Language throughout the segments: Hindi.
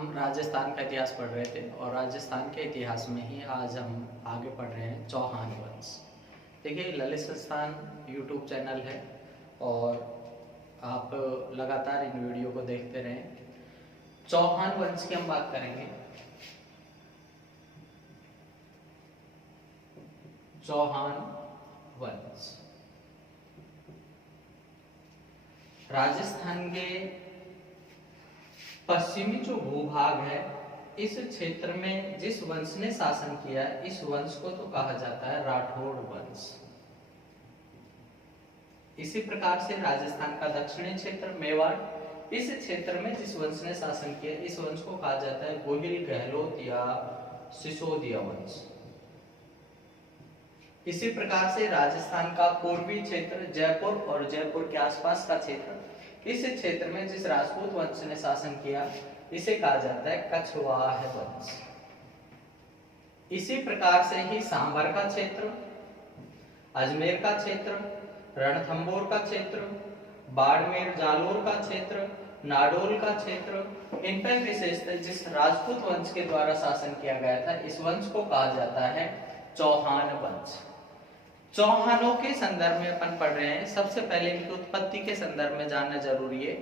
हम राजस्थान का इतिहास पढ़ रहे थे और राजस्थान के इतिहास में ही आज हम आगे पढ़ रहे हैं चौहान वंश। देखिए, ललित संस्थान यूट्यूब चैनल है और आप लगातार इन वीडियो को देखते रहें। चौहान वंश की हम बात करेंगे। चौहान वंश राजस्थान के पश्चिमी जो भूभाग है, इस क्षेत्र में जिस वंश ने शासन किया, इस वंश को तो कहा जाता है राठौड़ वंश। इसी प्रकार से राजस्थान का दक्षिणी क्षेत्र मेवाड़, इस क्षेत्र में जिस वंश ने शासन किया, इस वंश को कहा जाता है गोहिल, गहलोत या सिसोदिया वंश। इसी प्रकार से राजस्थान का पूर्वी क्षेत्र जयपुर और जयपुर के आसपास का क्षेत्र, इस क्षेत्र में जिस राजपूत वंश ने शासन किया, इसे कहा जाता है कछवाह वंश। इसी प्रकार से ही सांभर का क्षेत्र, अजमेर का क्षेत्र, रणथंभौर का क्षेत्र, बाड़मेर जालोर का क्षेत्र, नाडोल का क्षेत्र, इन पर विशेषतः जिस राजपूत वंश के द्वारा शासन किया गया था, इस वंश को कहा जाता है चौहान वंश। चौहानों के संदर्भ में अपन पढ़ रहे हैं। सबसे पहले इनकी उत्पत्ति के संदर्भ में जानना जरूरी है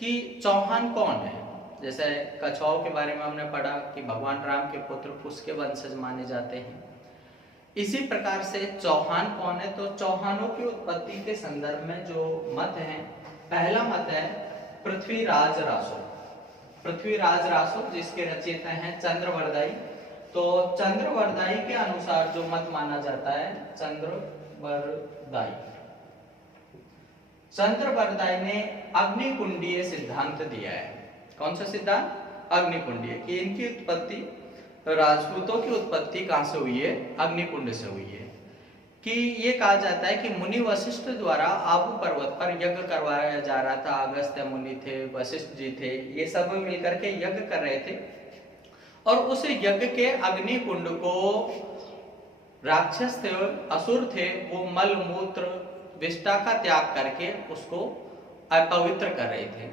कि चौहान कौन है। जैसे कछवाओं के बारे में हमने पढ़ा कि भगवान राम के पुत्र, उसके वंशज माने जाते हैं। इसी प्रकार से चौहान कौन है, तो चौहानों की उत्पत्ति के संदर्भ में जो मत है, पहला मत है पृथ्वीराज रासो। पृथ्वीराज रासो जिसके रचयिता हैं चंद्रवरदाई। तो चंद्रवरदाई के अनुसार जो मत माना जाता है, चंद्रवरदाई ने अग्निकुंडीय सिद्धांत दिया है। कौन सा सिद्धांत? अग्निकुंडीय, कि इनकी उत्पत्ति, राजपूतों की उत्पत्ति कहां से हुई है? अग्निकुंड से हुई है। कि ये कहा जाता है कि मुनि वशिष्ठ द्वारा आबू पर्वत पर यज्ञ करवाया जा रहा था। अगस्त्य मुनि थे, वशिष्ठ जी थे, ये सब मिलकर के यज्ञ कर रहे थे और उस यज्ञ के अग्निकुंड को राक्षस थे, असुर थे, वो मल मूत्र विष्ठा का त्याग करके उसको अपवित्र कर रहे थे।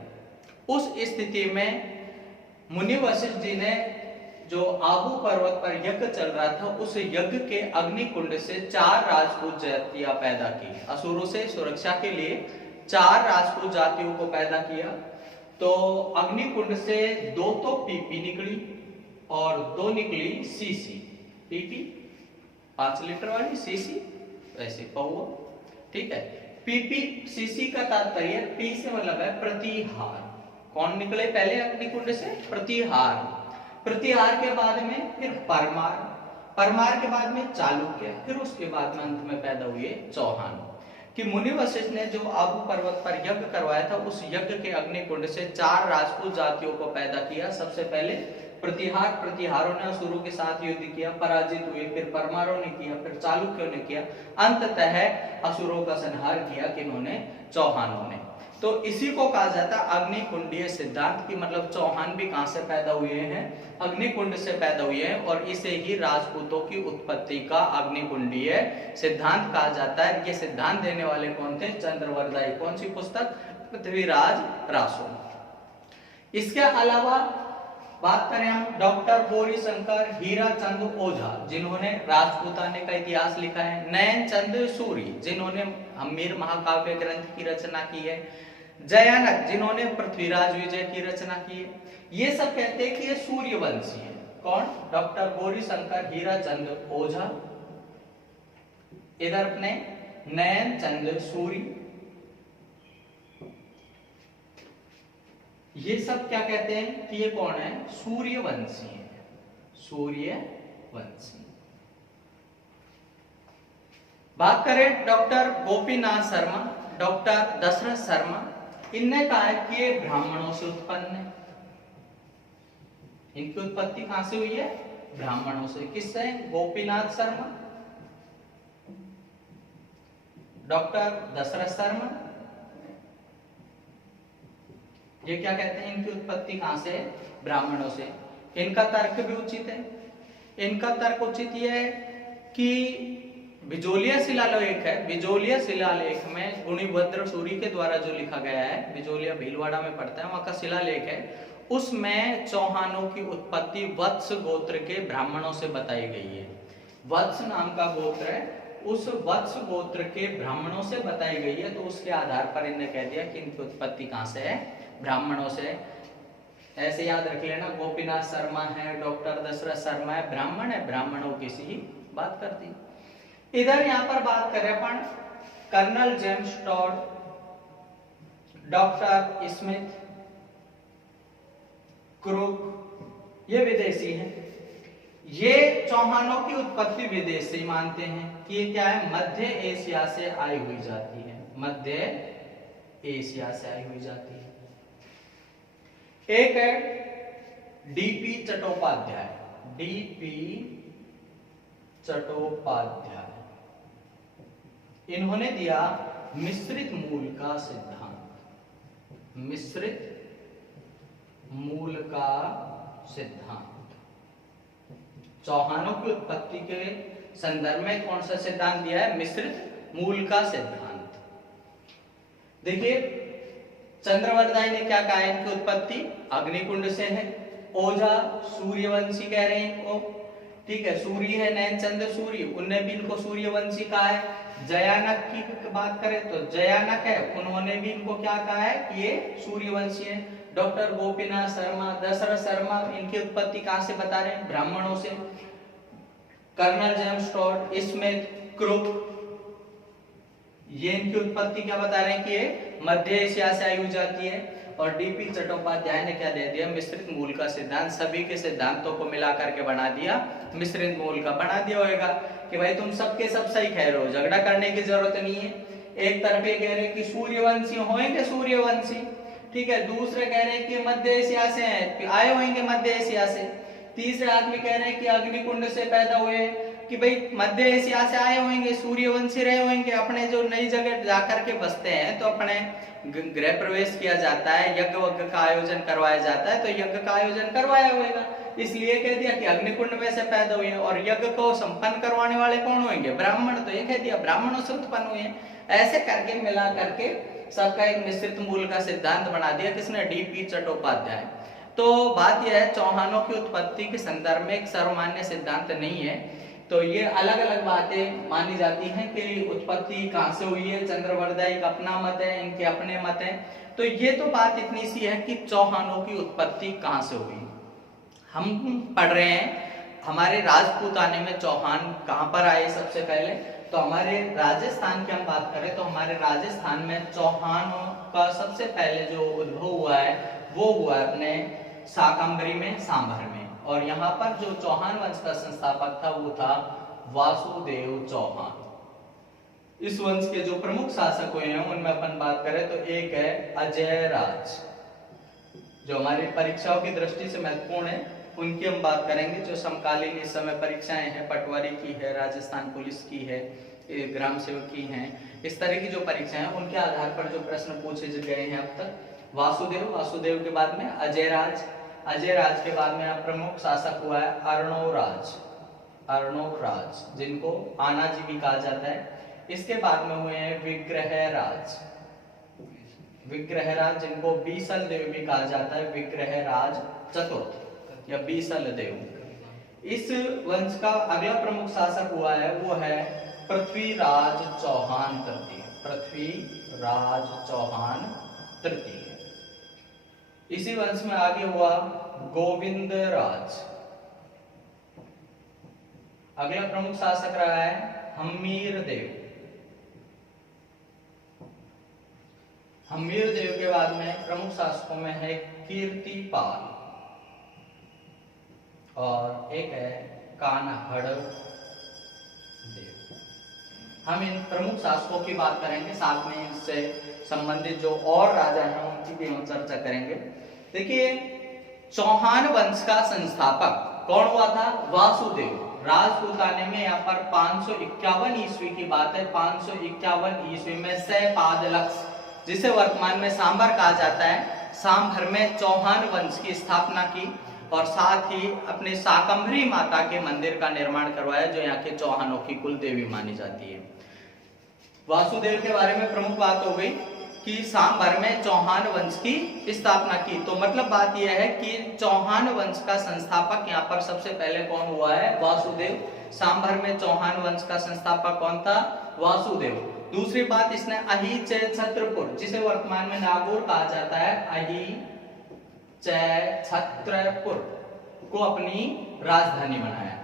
उस स्थिति में मुनि वशिष्ठ जी ने जो आबू पर्वत पर यज्ञ चल रहा था, उस यज्ञ के अग्निकुंड से 4 राजपूत जातियां पैदा की। असुरों से सुरक्षा के लिए 4 राजपूत जातियों को पैदा किया। तो अग्निकुंड से 2 तो पीपी निकली और 2 निकली सीसी। पीपी 5 लीटर वाली, सीसी वैसे पौवा, ठीक है। पीपी सीसी का तात्पर्य, पी से मतलब है प्रतिहार। कौन निकले पहले अग्निकुंड से? प्रतिहार। प्रतिहार के बाद में फिर परमार, परमार के बाद में चालुक्य, फिर उसके बाद में अंत में पैदा हुए चौहान। कि मुनि वशिष्ठ ने जो आबू पर्वत पर यज्ञ करवाया था, उस यज्ञ के अग्निकुंड से 4 राजपूत जातियों को पैदा किया। सबसे पहले प्रतिहार, प्रतिहारों ने असुरों के साथ युद्ध किया, पराजित हुए। फिर परमारों ने किया, फिर चालुक्यों ने किया, अंततः असुरों का संहार किया किन्होंने? चौहानों ने। तो इसी को कहा जाता है अग्निकुंडीय सिद्धांत। की मतलब चौहान भी कहां से पैदा हुए हैं? अग्निकुंड से पैदा हुए हैं। और इसे ही राजपूतों की उत्पत्ति का अग्निकुंडीय सिद्धांत कहा जाता है। ये सिद्धांत देने वाले कौन थे? चंद्रवरदाई। कौन सी पुस्तक? पृथ्वीराज रासो। इसके अलावा बात करें हम डॉक्टर गौरीशंकर हीराचंद ओझा, जिन्होंने राजपूताने का इतिहास लिखा है। नयनचंद सूरी, जिन्होंने हम्मीर महाकाव्य ग्रंथ की रचना की है। जयानक, जिन्होंने पृथ्वीराज विजय की रचना की है। ये सब कहते हैं कि ये सूर्यवंशी है। कौन? डॉक्टर गौरीशंकर हीराचंद ओझा, इधर अपने नयनचंद सूरी। ये सब क्या कहते हैं कि ये कौन है? सूर्यवंशी है। सूर्यवंशी। बात करें डॉक्टर गोपीनाथ शर्मा, डॉक्टर दशरथ शर्मा, इनने कहा है कि ये ब्राह्मणों से उत्पन्न है। इनकी उत्पत्ति कहां से हुई है? ब्राह्मणों से। किससे? गोपीनाथ शर्मा, डॉक्टर दशरथ शर्मा। ये क्या कहते हैं? इनकी उत्पत्ति कहां से? ब्राह्मणों से। इनका तर्क भी उचित है। इनका तर्क उचित यह है कि बिजोलिया शिलालेख है, बिजोलिया शिलालेख में गुणिभद्र सूरी के द्वारा जो लिखा गया है, बिजोलिया भीलवाड़ा में पड़ता है, वहां का शिलालेख है, उसमें चौहानों की उत्पत्ति वत्स गोत्र के ब्राह्मणों से बताई गई है। वत्स नाम का गोत्र है, उस वत्स गोत्र के ब्राह्मणों से बताई गई है। तो उसके आधार पर इन्होंने कह दिया कि इनकी उत्पत्ति कहां से है, ब्राह्मणों से। ऐसे याद रख लेना, गोपीनाथ शर्मा है, डॉक्टर दशरथ शर्मा है, ब्राह्मण है, ब्राह्मणों की सी बात करती। इधर यहां पर बात करें अपन colonel James Tod, doctor Smith, crook, ये विदेशी हैं। ये चौहानों की उत्पत्ति विदेशी मानते हैं कि ये क्या है, मध्य एशिया से आई हुई जाती है, मध्य एशिया से आई हुई जाती है। एक है डीपी चट्टोपाध्याय, डीपी चट्टोपाध्याय, इन्होंने दिया मिश्रित मूल का सिद्धांत, मिश्रित मूल का सिद्धांत। चौहानों की उत्पत्ति के संदर्भ में कौन सा सिद्धांत दिया है, मिश्रित मूल का सिद्धांत। देखिए चंद्रवरदाई ने क्या कहा है, इनकी उत्पत्ति अग्निकुंड से है। ओझा सूर्यवंशी कह रहे हैं इनको, ठीक है, सूर्य है नैनचंद सूर्य, उनने भी इनको सूर्यवंशी कहा है। जयानक की बात करें तो जयानक है, उन्होंने भी इनको क्या कहा है कि ये सूर्यवंशी है। डॉक्टर गोपीनाथ शर्मा, दशरथ शर्मा, इनकी उत्पत्ति कहां से बता रहे हैं, ब्राह्मणों से। Colonel James Tod, Smith, crook, ये इनकी उत्पत्ति क्या बता रहे हैं कि ये मध्य एशिया से आई हुई जाती है। और डीपी चट्टोपाध्याय ने क्या दे दिया, मिश्रित मूल का सिद्धांत। सभी के सिद्धांतों को मिला करके बना दिया मिश्रित मूल का, बना दिया होगा कि भाई तुम सबके सब सही कह रहे हो, झगड़ा करने की जरूरत नहीं है। एक तरफ ये कह रहे हैं कि सूर्यवंशी होंगे, सूर्यवंशी, ठीक है, दूसरे कह रहे हैं कि मध्य एशिया से हैं, आए होंगे मध्य एशिया से। तीसरे आदमी कह रहे हैं कि अग्निकुंड से पैदा हुए, कि भाई मध्य एशिया से आए होंगे, सूर्यवंशी रहे होंगे। अपने जो नई जगह जाकर के बसते हैं तो अपने गृह प्रवेश किया जाता है, यज्ञ वज्ञ का आयोजन करवाया जाता है, तो यज्ञ का आयोजन करवाया होगा, इसलिए कह दिया कि अग्निकुंड में से पैदा हुए। और यज्ञ को संपन्न करवाने वाले कौन होंगे, ब्राह्मण, तो ये कह दिया ब्राह्मणों से उत्पन्न हुए। ऐसे करके मिला करके सबका एक मिश्रित मूल का सिद्धांत बना दिया, किसने, डीपी चट्टोपाध्याय। तो बात यह है, चौहानों की उत्पत्ति के संदर्भ में एक सर्वमान्य सिद्धांत नहीं है। तो ये अलग अलग बातें मानी जाती हैं कि उत्पत्ति कहां से हुई है। चंद्रवरदाई का अपना मत है, इनके अपने मत है। तो ये तो बात इतनी सी है कि चौहानों की उत्पत्ति कहां से हुई। हम पढ़ रहे हैं हमारे राजपूताने में चौहान कहां पर आए सबसे पहले, तो हमारे राजस्थान की हम बात करें तो हमारे राजस्थान में चौहानों का सबसे पहले जो उद्भव हुआ है वो हुआ है अपने शाकंभरी में, सांभर में। और यहाँ पर जो चौहान वंश का संस्थापक था वो था वासुदेव चौहान। इस वंश के जो प्रमुख शासक हुए हैं उनमें अपन बात करें तो एक है अजय राज, जो हमारी परीक्षाओं की दृष्टि से महत्वपूर्ण है, उनकी हम बात करेंगे। जो समकालीन इस समय परीक्षाएं हैं, पटवारी की है, राजस्थान पुलिस की है, ग्राम सेवक की हैं, इस तरह की जो परीक्षाएं हैं उनके आधार पर जो प्रश्न पूछे गए हैं अब तक। वासुदेव के बाद में अजय राज के बाद में अब प्रमुख शासक हुआ है अर्णव राज, जिनको आनाजी भी कहा जाता है। इसके बाद में हुए हैं विग्रह राज, जिनको बीसल देव भी कहा जाता है, विग्रह राज चतुर्थ या बीसल देव। इस वंश का अगला प्रमुख शासक हुआ है वो है पृथ्वीराज चौहान तृतीय। इसी वंश में आगे हुआ गोविंद राज। अगला प्रमुख शासक रहा है हम्मीर देव के बाद में प्रमुख शासकों में है कीर्तिपाल और एक है कान्हड़ देव। हम इन प्रमुख शासकों की बात करेंगे, साथ में इससे संबंधित जो और राजा हैं उनकी भी हम चर्चा करेंगे। देखिए चौहान वंश का संस्थापक कौन हुआ था, वासुदेव। राजपूताने में यहाँ पर 551 ईस्वी की बात है। 551 ईस्वी में सैपादलक्ष, जिसे वर्तमान में सांभर कहा जाता है, सांभर में चौहान वंश की स्थापना की और साथ ही अपने शाकंभरी माता के मंदिर का निर्माण करवाया, जो यहाँ के चौहानों की कुल देवी मानी जाती है। वासुदेव के बारे में प्रमुख बात हो गई। कि सांभर में चौहान वंश की स्थापना की। तो मतलब बात यह है कि चौहान वंश का संस्थापक यहाँ पर सबसे पहले कौन हुआ है? वासुदेव। सांभर में चौहान वंश का संस्थापक कौन था? वासुदेव। दूसरी बात, इसने अहिचय छत्रपुर, जिसे वर्तमान में नागौर कहा जाता है, अहिचय छत्रपुर को अपनी राजधानी बनाया।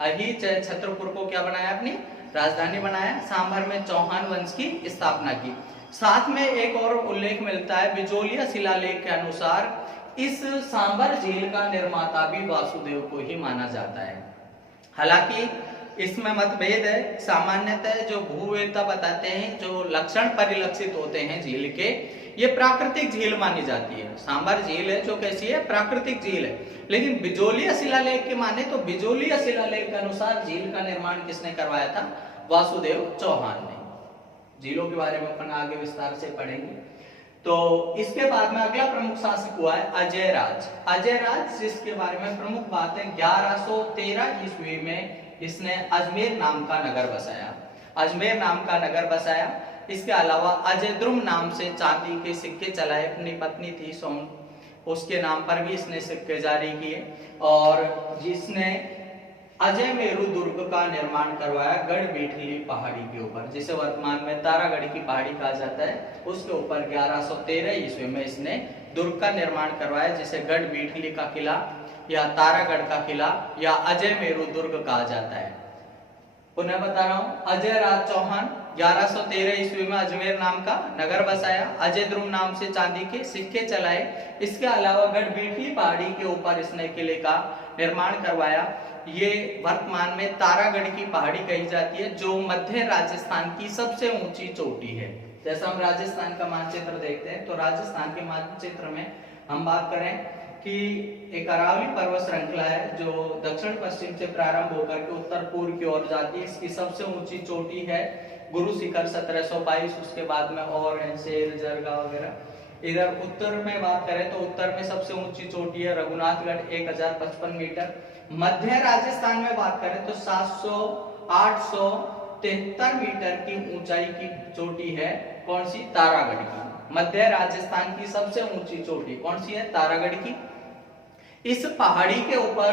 अहिचय छत्रपुर को क्या बनाया? अपनी राजधानी बनाया। सांभर में चौहान वंश की स्थापना की। साथ में एक और उल्लेख मिलता है, बिजोलिया शिलालेख के अनुसार इस सांभर झील का निर्माता भी वासुदेव को ही माना जाता है। हालांकि इसमें मतभेद है। सामान्यतः जो भूवेत्ता बताते हैं, जो लक्षण परिलक्षित होते हैं झील के, ये प्राकृतिक झील मानी जाती है। सांभर झील है जो कैसी है? प्राकृतिक झील है। लेकिन बिजोलिया शिलालेख के माने तो बिजोलिया शिलालेख के अनुसार झील का निर्माण किसने करवाया था? वासुदेव चौहान ने। झीलों के बारे में अपन आगे विस्तार से पढ़ेंगे। तो इसके बाद में अगला प्रमुख शासक हुआ है अजयराज। अजयराज, जिसके बारे में प्रमुख बात है, 1113 ईस्वी में इसने अजमेर नाम का नगर बसाया। अजमेर नाम का नगर बसाया। इसके अलावा अजयद्रुम नाम से चांदी के सिक्के चलाए। अपनी पत्नी थी सोन, उसके नाम पर भी इसने सिक्के जारी किए। और जिसने अजय मेरू दुर्ग का निर्माण करवाया गढ़बीठली पहाड़ी के ऊपर, जिसे वर्तमान में तारागढ़ की पहाड़ी कहा जाता है। उसके ऊपर 1113 ईस्वी में इसने दुर्ग का निर्माण करवाया, जिसे गढ़बीठली का किला या तारागढ़ का किला या अजय मेरू दुर्ग कहा जाता है। पुनः बता रहा हूं, अजयराज चौहान 1113 ईस्वी में अजमेर नाम का नगर बसाया। अजयद्रुम नाम से चांदी के सिक्के चलाए। इसके अलावा गढ़बीठली पहाड़ी के ऊपर इसने किले का निर्माण करवाया। ये वर्तमान में तारागढ़ की पहाड़ी कही जाती है, जो मध्य राजस्थान की सबसे ऊंची चोटी है। जैसा हम राजस्थान का मानचित्र देखते हैं, तो राजस्थान के मानचित्र में हम बात करें कि एक अरावली पर्वत श्रृंखला है, जो दक्षिण पश्चिम से प्रारंभ होकर के उत्तर पूर्व की ओर जाती है। इसकी सबसे ऊंची चोटी है गुरु शिखर 1722। उसके बाद में और है शेर, जरगा वगैरह। इधर उत्तर में बात करें तो उत्तर में सबसे ऊंची चोटी है रघुनाथगढ़ 1055 मीटर। मध्य राजस्थान में बात करें तो 873 मीटर की ऊंचाई की चोटी है। कौन सी? तारागढ़ की। मध्य राजस्थान की सबसे ऊंची चोटी कौन सी है? तारागढ़ की। इस पहाड़ी के ऊपर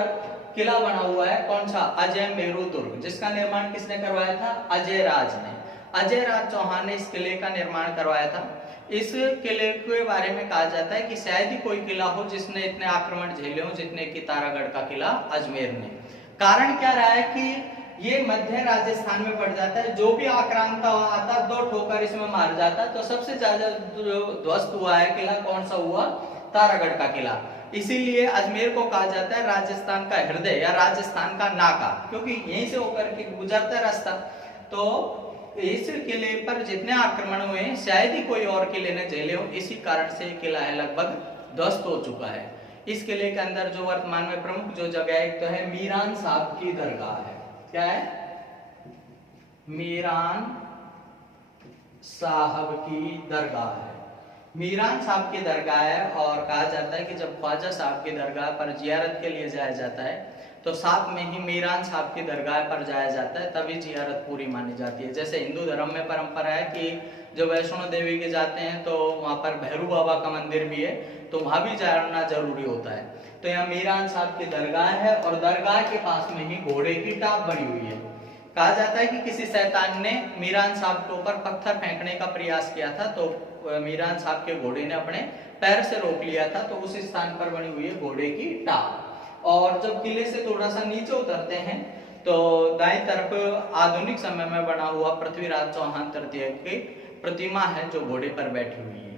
किला बना हुआ है, कौन सा? अजय मेरू दुर्ग, जिसका निर्माण किसने करवाया था? अजयराज ने। अजयराज चौहान ने इस किले का निर्माण करवाया था। इस किले के बारे में कहा जाता है कि शायद ही कोई किला हो जिसने इतने आक्रमण झेले हो जितने कि तारागढ़ का किला अजमेर ने। कारण क्या रहा है कि ये मध्य राजस्थान में पड़ जाता है। जो भी आक्रांता आता, 2 ठोकर इसमें मार जाता। तो सबसे ज्यादा ध्वस्त हुआ है किला, कौन सा हुआ? तारागढ़ का किला। इसीलिए अजमेर को कहा जाता है राजस्थान का हृदय या राजस्थान का नाका, क्योंकि यहीं से होकर के गुजरता रास्ता। तो इस किले पर जितने आक्रमण हुए हैं, शायद ही कोई और किले ने झेले हो। इसी कारण से किला है लगभग ध्वस्त हो चुका है। इस किले के अंदर जो वर्तमान में प्रमुख जो जगह है, तो है मीरान साहब की दरगाह है। क्या है? मीरान साहब की दरगाह है। मीरान साहब की दरगाह है। और कहा जाता है कि जब ख्वाजा साहब की दरगाह पर जियारत के लिए जाया जाता है, तो साथ में ही मीरान साहब की दरगाह पर जाया जाता है, तभी जियारत पूरी मानी जाती है। जैसे हिंदू धर्म में परंपरा है कि जब वैष्णो देवी के जाते हैं तो वहां पर भैरू बाबा का मंदिर भी है, तो वहां भी जाना जरूरी होता है। तो यहाँ मीरान साहब की दरगाह है और दरगाह के पास में ही घोड़े की टाप बनी हुई है। कहा जाता है कि किसी शैतान ने मीरान साहब के ऊपर पत्थर फेंकने का प्रयास किया था, तो मीरान साहब के घोड़े ने अपने पैर से रोक लिया था। तो उस स्थान पर बनी हुई है घोड़े की टाप। और जब किले से थोड़ा सा नीचे उतरते हैं तो दाईं तरफ आधुनिक समय में बना हुआ पृथ्वीराज चौहान तृतीय की प्रतिमा है, जो घोड़े पर बैठी हुई है।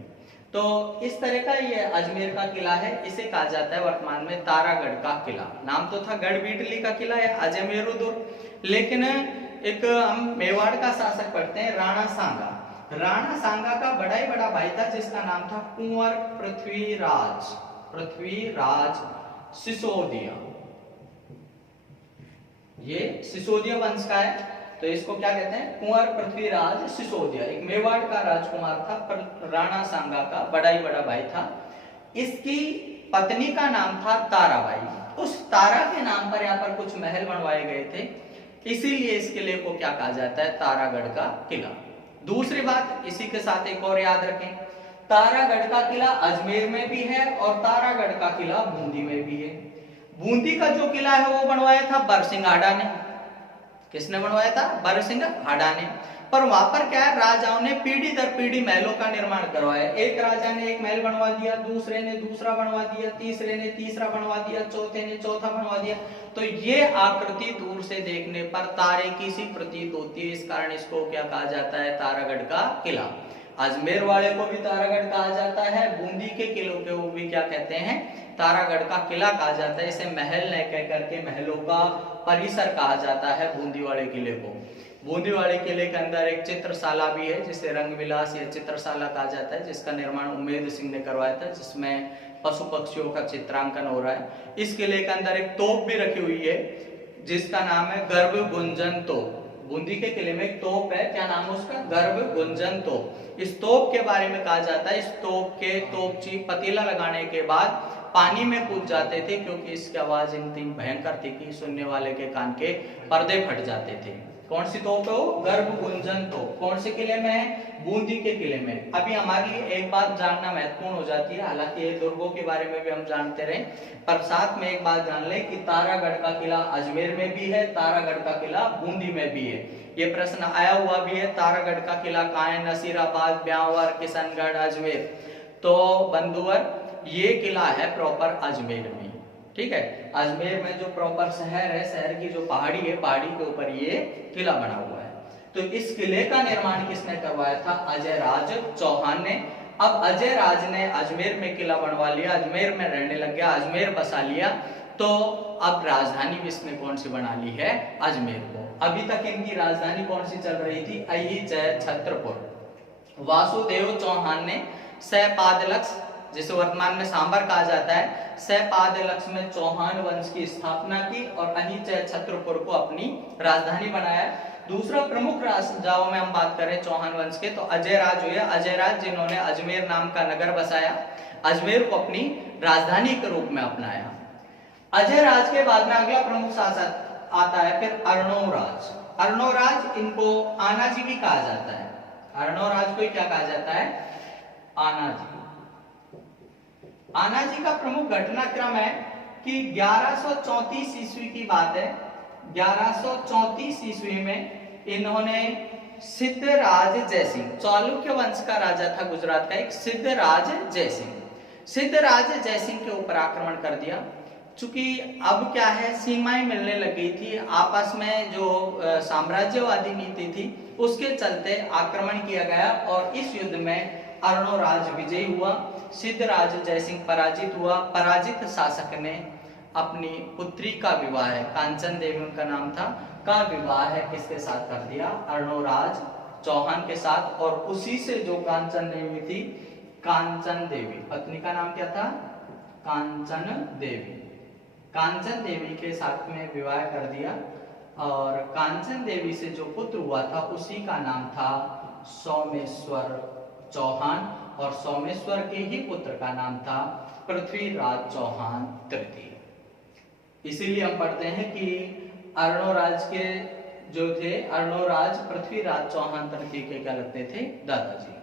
तो इस तरह का ये अजमेर का किला है। इसे कहा जाता है वर्तमान में तारागढ़ का किला। नाम तो था गढ़बीठली का किला या अजय मेरू दुर्ग, लेकिन एक हम मेवाड़ का शासक पढ़ते हैं, राणा सांगा। राणा सांगा का बड़ा ही बड़ा भाई था, जिसका नाम था कुंवर पृथ्वीराज सिसोदिया। ये सिसोदिया वंश का है, तो इसको क्या कहते हैं? कुंवर पृथ्वीराज सिसोदिया। एक मेवाड़ का राजकुमार था, पर राणा सांगा का बड़ा ही बड़ा भाई था। इसकी पत्नी का नाम था ताराबाई। उस तारा के नाम पर यहाँ पर कुछ महल बनवाए गए थे, इसीलिए इस किले को क्या कहा जाता है? तारागढ़ का किला। दूसरी बात इसी के साथ एक और याद रखें, तारागढ़ का किला अजमेर में भी है और तारागढ़ का किला बूंदी में भी है। बूंदी का जो किला है वो बनवाया था बरसिंघाड़ा ने। किसने बनवाया था? बरसिंघाड़ा ने। पर वहां पर क्या है, राजाओं ने पीढ़ी दर पीढ़ी महलों का निर्माण करवाया। एक राजा ने एक महल बनवा दिया, दूसरे ने दूसरा बनवा दिया, तीसरे ने तीसरा बनवा दिया, चौथे ने चौथा बनवा दिया। तो ये आकृति दूर से देखने पर तारे की सी प्रतीत होती है, इस कारण इसको क्या कहा जाता है? तारागढ़ का किला। अजमेर वाले को भी तारागढ़ कहा जाता है, बूंदी के किलों को भी क्या कहते हैं? तारागढ़ का किला कहा जाता है। इसे महल न कह करके महलों का परिसर कहा जाता है बूंदी वाले किले को। बूंदी वाले किले के अंदर एक चित्रशाला भी है जिसे रंगविलास या चित्रशाला कहा जाता है, जिसका निर्माण उम्मेद सिंह ने करवाया था, जिसमें पशु पक्षियों का चित्रांकन हो रहा है। इस किले के अंदर एक तोप भी रखी हुई है जिसका नाम है गर्भ गुंजन तोप। बूंदी के किले में एक तोप है, क्या नाम है उसका? गर्भ गुंजन तोप। इस तोप के बारे में कहा जाता है, इस तोप के तोपची पतीला लगाने के बाद पानी में कूद जाते थे, क्योंकि इसकी आवाज इतनी भयंकर थी कि सुनने वाले के कान के पर्दे फट जाते थे। कौन सी तोप है वो? गर्भ गुंजन तोप। कौन से किले में है? बूंदी के किले में। अभी हमारे लिए एक बात जानना महत्वपूर्ण हो जाती है, हालांकि ये दुर्गों के बारे में भी हम जानते रहे, पर साथ में एक बात जान ले कि तारागढ़ का किला अजमेर में भी है, तारागढ़ का किला बूंदी में भी है। ये प्रश्न आया हुआ भी है, तारागढ़ का किला कहाँ है? नसीराबाद, ब्यावर, किशनगढ़, अजमेर। तो बंधुवर ये किला है प्रॉपर अजमेर में, ठीक है। अजमेर में जो प्रॉपर शहर है, शहर की जो पहाड़ी है, पहाड़ी के ऊपर ये किला बना हुआ है। तो इस किले का निर्माण किसने करवाया था? अजय राज चौहान ने। अब अजय राज ने अजमेर में किला बनवा लिया, अजमेर में रहने लग गया, अजमेर बसा लिया, तो अब राजधानी भी इसने कौन सी बना ली है? अजमेर को। अभी तक इनकी राजधानी कौन सी चल रही थी? अहिजय छत्रपुर। वासुदेव चौहान ने सहपादलक्ष, जिसे वर्तमान में सांबर कहा जाता है, सहपादलक्ष में चौहान वंश की स्थापना की और अहिजय छत्रपुर को अपनी राजधानी बनाया। दूसरा प्रमुख राजाओं में हम बात करें चौहान वंश के, तो अजय राज हुए। अजय राज जिन्होंने अजमेर नाम का नगर बसाया, अजमेर को अपनी राजधानी के रूप में अपनाया। अजय राज के बाद में अगला प्रमुख शासक आता है फिर अर्णोराज। अर्णोराज, इनको आनाजी भी कहा जाता है। अर्णोराज को क्या कहा जाता है? आनाजी। आनाजी का प्रमुख घटनाक्रम है कि 1134 ईस्वी की बात है। 1134 ईस्वी में इन्होंने सिद्धराज जयसिंह, चालुक्य वंश का राजा था गुजरात का एक, सिद्धराज जयसिंह, सिद्धराज जयसिंह के ऊपर आक्रमण कर दिया। चूंकि अब क्या है, सीमाएं मिलने लगी थी, आपस में जो साम्राज्यवादी नीति थी उसके चलते आक्रमण किया गया और इस युद्ध में अर्णोराज विजयी हुआ, सिद्धराज जयसिंह पराजित हुआ। पराजित शासक ने अपनी पुत्री का विवाह है, कांचन देवी उनका नाम था, का विवाह है किसके साथ कर दिया? अर्णोराज चौहान के साथ। और उसी से जो कांचन देवी थी, कांचन देवी, पत्नी का नाम क्या था? कांचन देवी। कांचन देवी के साथ में विवाह कर दिया और कांचन देवी से जो पुत्र हुआ था उसी का नाम था सोमेश्वर चौहान, और सोमेश्वर के ही पुत्र का नाम था पृथ्वीराज चौहान तृतीय। इसीलिए हम पढ़ते हैं कि अर्णोराज के जो थे, अर्णोराज पृथ्वीराज चौहान तृतीय के क्या लगते थे? दादाजी।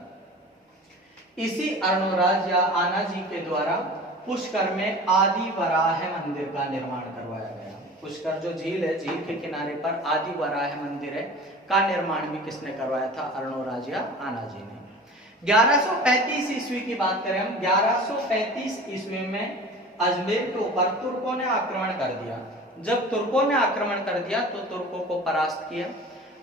इसी अर्णोराज या आनाजी के द्वारा पुष्कर में आदि वराह मंदिर का निर्माण करवाया गया। पुष्कर जो झील है, झील के किनारे पर आदि वराह मंदिर है, का निर्माण भी किसने करवाया था? अर्णोराज या आनाजी ने। 1135 ईस्वी की बात करें हम, 1135 ईस्वी में अजमेर के ऊपर तुर्कों ने आक्रमण कर दिया। जब तुर्कों ने आक्रमण कर दिया तो तुर्कों को परास्त किया।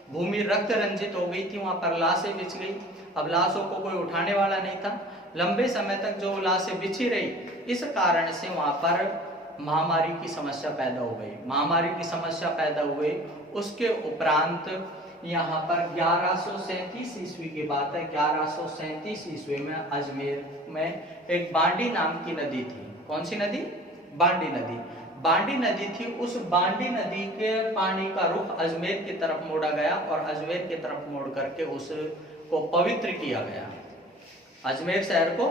भूमि रक्त रंजित हो गई थी, वहां पर लाशें बिछ गई। अब लाशों को कोई उठाने वाला नहीं था, लंबे समय तक जो लाशें बिछी रही, इस कारण से वहां पर महामारी की समस्या पैदा हो गई। महामारी की समस्या पैदा हुई। उसके उपरांत यहाँ पर 1137 ईस्वी की बात है, 1137 ईस्वी में अजमेर में एक बांडी नाम की नदी थी। कौन सी नदी? बांडी नदी। बांडी नदी थी, उस बांडी नदी के पानी का रुख अजमेर की तरफ मोड़ा गया और अजमेर की तरफ मोड़ करके उसको पवित्र किया गया। अजमेर शहर को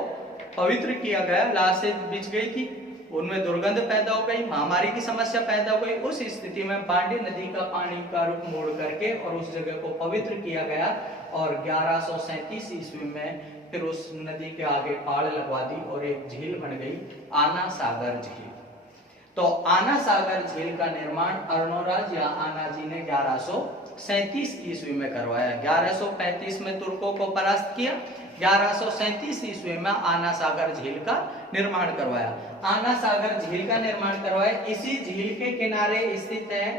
पवित्र किया गया। लाशें बिछ गई थी, उनमें दुर्गंध पैदा हो गई, महामारी की समस्या पैदा हो गई। उस स्थिति में बांडी नदी का पानी का रुख मोड़ करके और उस जगह को पवित्र किया गया और 1137 ईस्वी में फिर उस नदी के आगे पाड़ लगवा दी और एक झील बन गई, आना सागर झील। तो आना सागर झील का निर्माण अर्णोराज या आना जी ने 1137 ईस्वी में करवाया। 1135 में तुर्कों को परास्त किया, 1137 ईस्वी में आना सागर झील का निर्माण करवाया। आना सागर झील का निर्माण करवाया। इसी झील के किनारे स्थित है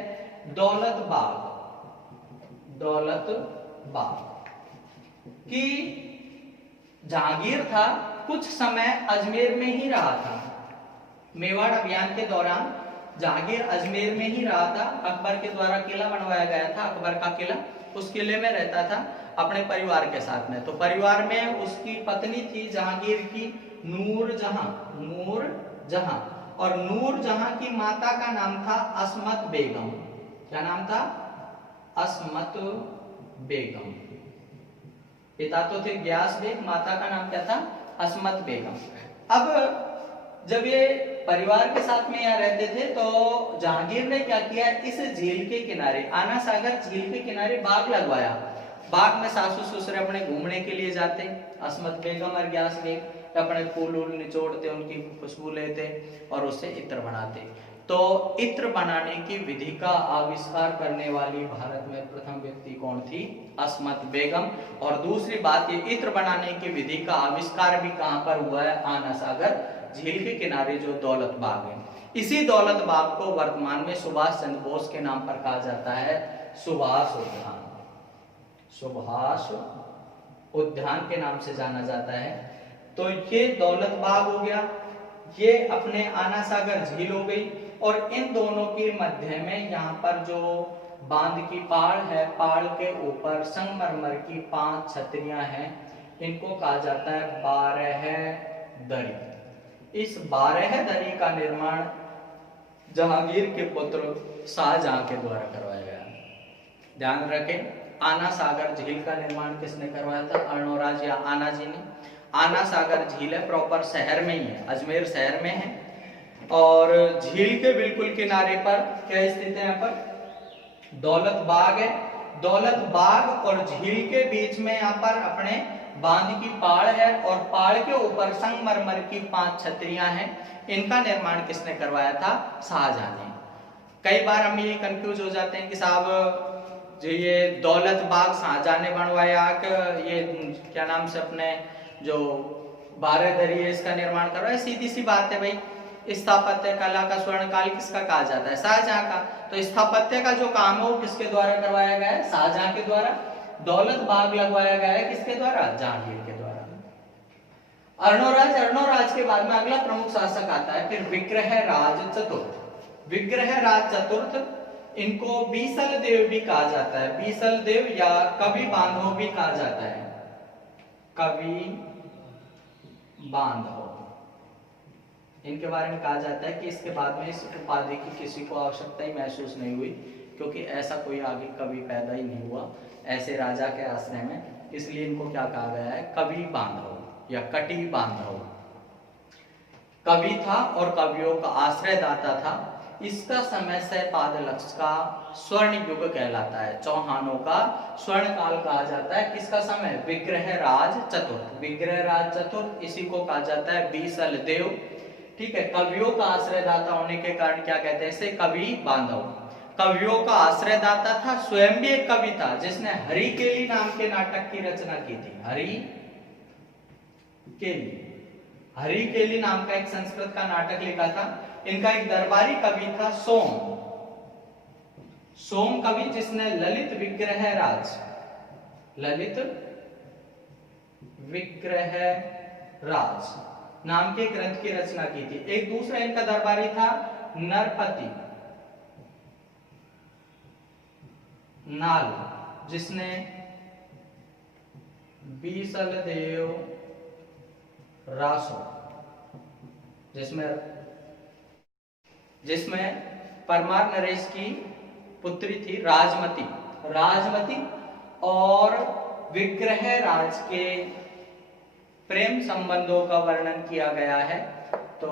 दौलत बाग। दौलत बाग कि जहांगीर था कुछ समय अजमेर में ही रहा था। मेवाड़ अभियान के दौरान जहांगीर अजमेर में ही रहा था। अकबर के द्वारा किला बनवाया गया था, अकबर का किला। उस किले में रहता था अपने परिवार के साथ में। तो परिवार में उसकी पत्नी थी जहांगीर की नूरजहां। नूरजहां और नूरजहां की माता का नाम था असमत बेगम। क्या नाम था? असमत बेगम। पिता तो थे ग्यास बेग, माता का नाम क्या था? असमत बेगम। अब जब ये परिवार के साथ में यहाँ रहते थे तो जहांगीर ने क्या किया, इस झील के किनारे, आना सागर झील के किनारे बाग लगवाया। बाग में सासू ससुर अपने घूमने के लिए जाते, असमत बेगम और ग्यास बेग अपने फूल वूल निचोड़ते, उनकी खुशबू लेते और उससे इत्र बनाते। तो इत्र बनाने की विधि का आविष्कार करने वाली भारत में प्रथम व्यक्ति कौन थी? असमत बेगम। और दूसरी बात, ये इत्र बनाने की विधि का आविष्कार भी कहां पर हुआ है? आना सागर झील के किनारे जो दौलत बाग है। इसी दौलत बाग को वर्तमान में सुभाष चंद्र बोस के नाम पर कहा जाता है सुभाष उद्यान। सुभाष उद्यान के नाम से जाना जाता है। तो ये दौलत बाग हो गया, ये अपने आना सागर झील हो गई। और इन दोनों के मध्य में यहाँ पर जो बांध की पाड़ है, पाड़ के ऊपर संगमरमर की 5 छतरियां हैं, इनको कहा जाता है 12 दरी। इस 12 दरी का निर्माण जहांगीर के पुत्र शाहजहां के द्वारा करवाया गया। ध्यान रखें, आना सागर झील का निर्माण किसने करवाया था? अर्णोराज या आना जी ने। आना सागर झील है, प्रॉपर शहर में ही है, अजमेर शहर में है। और झील के बिल्कुल किनारे पर क्या स्थित है? यहाँ पर दौलत बाग है। दौलत बाग और झील के बीच में यहाँ पर अपने बांध की पाड़ है और पाड़ के ऊपर संगमरमर की 5 छतरियां हैं। इनका निर्माण किसने करवाया था? शाहजहां ने। कई बार हम ये कंफ्यूज हो जाते हैं कि साहब जो ये दौलत बाग शाहजहां ने बनवाया कि ये क्या नाम से अपने जो 12 दरी है इसका निर्माण करवाया। सीधी सी बात है भाई, स्थापत्य कला का स्वर्ण काल किसका कहा जाता है? शाहजहां का। तो स्थापत्य का जो काम है वो किसके द्वारा करवाया गया है? शाहजहां के द्वारा। दौलत बाग लगवाया गया है किसके द्वारा? जहांगीर के द्वारा। अर्णोराज के बाद में अगला प्रमुख शासक आता है फिर विग्रहराज चतुर्थ। विग्रहराज चतुर्थ, इनको बीसल देव भी कहा जाता है। बीसल देव या कवि बांधव भी कहा जाता है। कवि बांधव, इनके बारे में कहा जाता है कि इसके बाद में इस उपाधि की किसी को आवश्यकता ही महसूस नहीं हुई, क्योंकि ऐसा कोई आगे कवि पैदा ही नहीं हुआ ऐसे राजा के आश्रय में। इसलिए इनको क्या कहा गया है? कवि बांधव या कटी बांधव। कवि था और कवियों का आश्रयदाता था। इसका समय सैपादलक्ष का स्वर्ण युग कहलाता है। चौहानों का स्वर्ण काल कहा जाता है। किसका समय? विग्रहराज चतुर्थ। विग्रहराज चतुर्थ, इसी को कहा जाता है बीसल देव। ठीक है, कवियों का आश्रयदाता होने के कारण क्या कहते हैं इसे? कवि बांधव। कवियों का आश्रयदाता था, स्वयं भी एक कवि था जिसने हरिकेली नाम के नाटक की रचना की थी। हरिकेली नाम का एक संस्कृत का नाटक लिखा था। इनका एक दरबारी कवि था सोम कवि, जिसने ललित विग्रहराज नाम के ग्रंथ की रचना की थी। एक दूसरा इनका दरबारी था नरपति नाल, जिसने बीसल देव रासो, जिसमें परमार नरेश की पुत्री थी राजमती और विग्रहराज के प्रेम संबंधों का वर्णन किया गया है। तो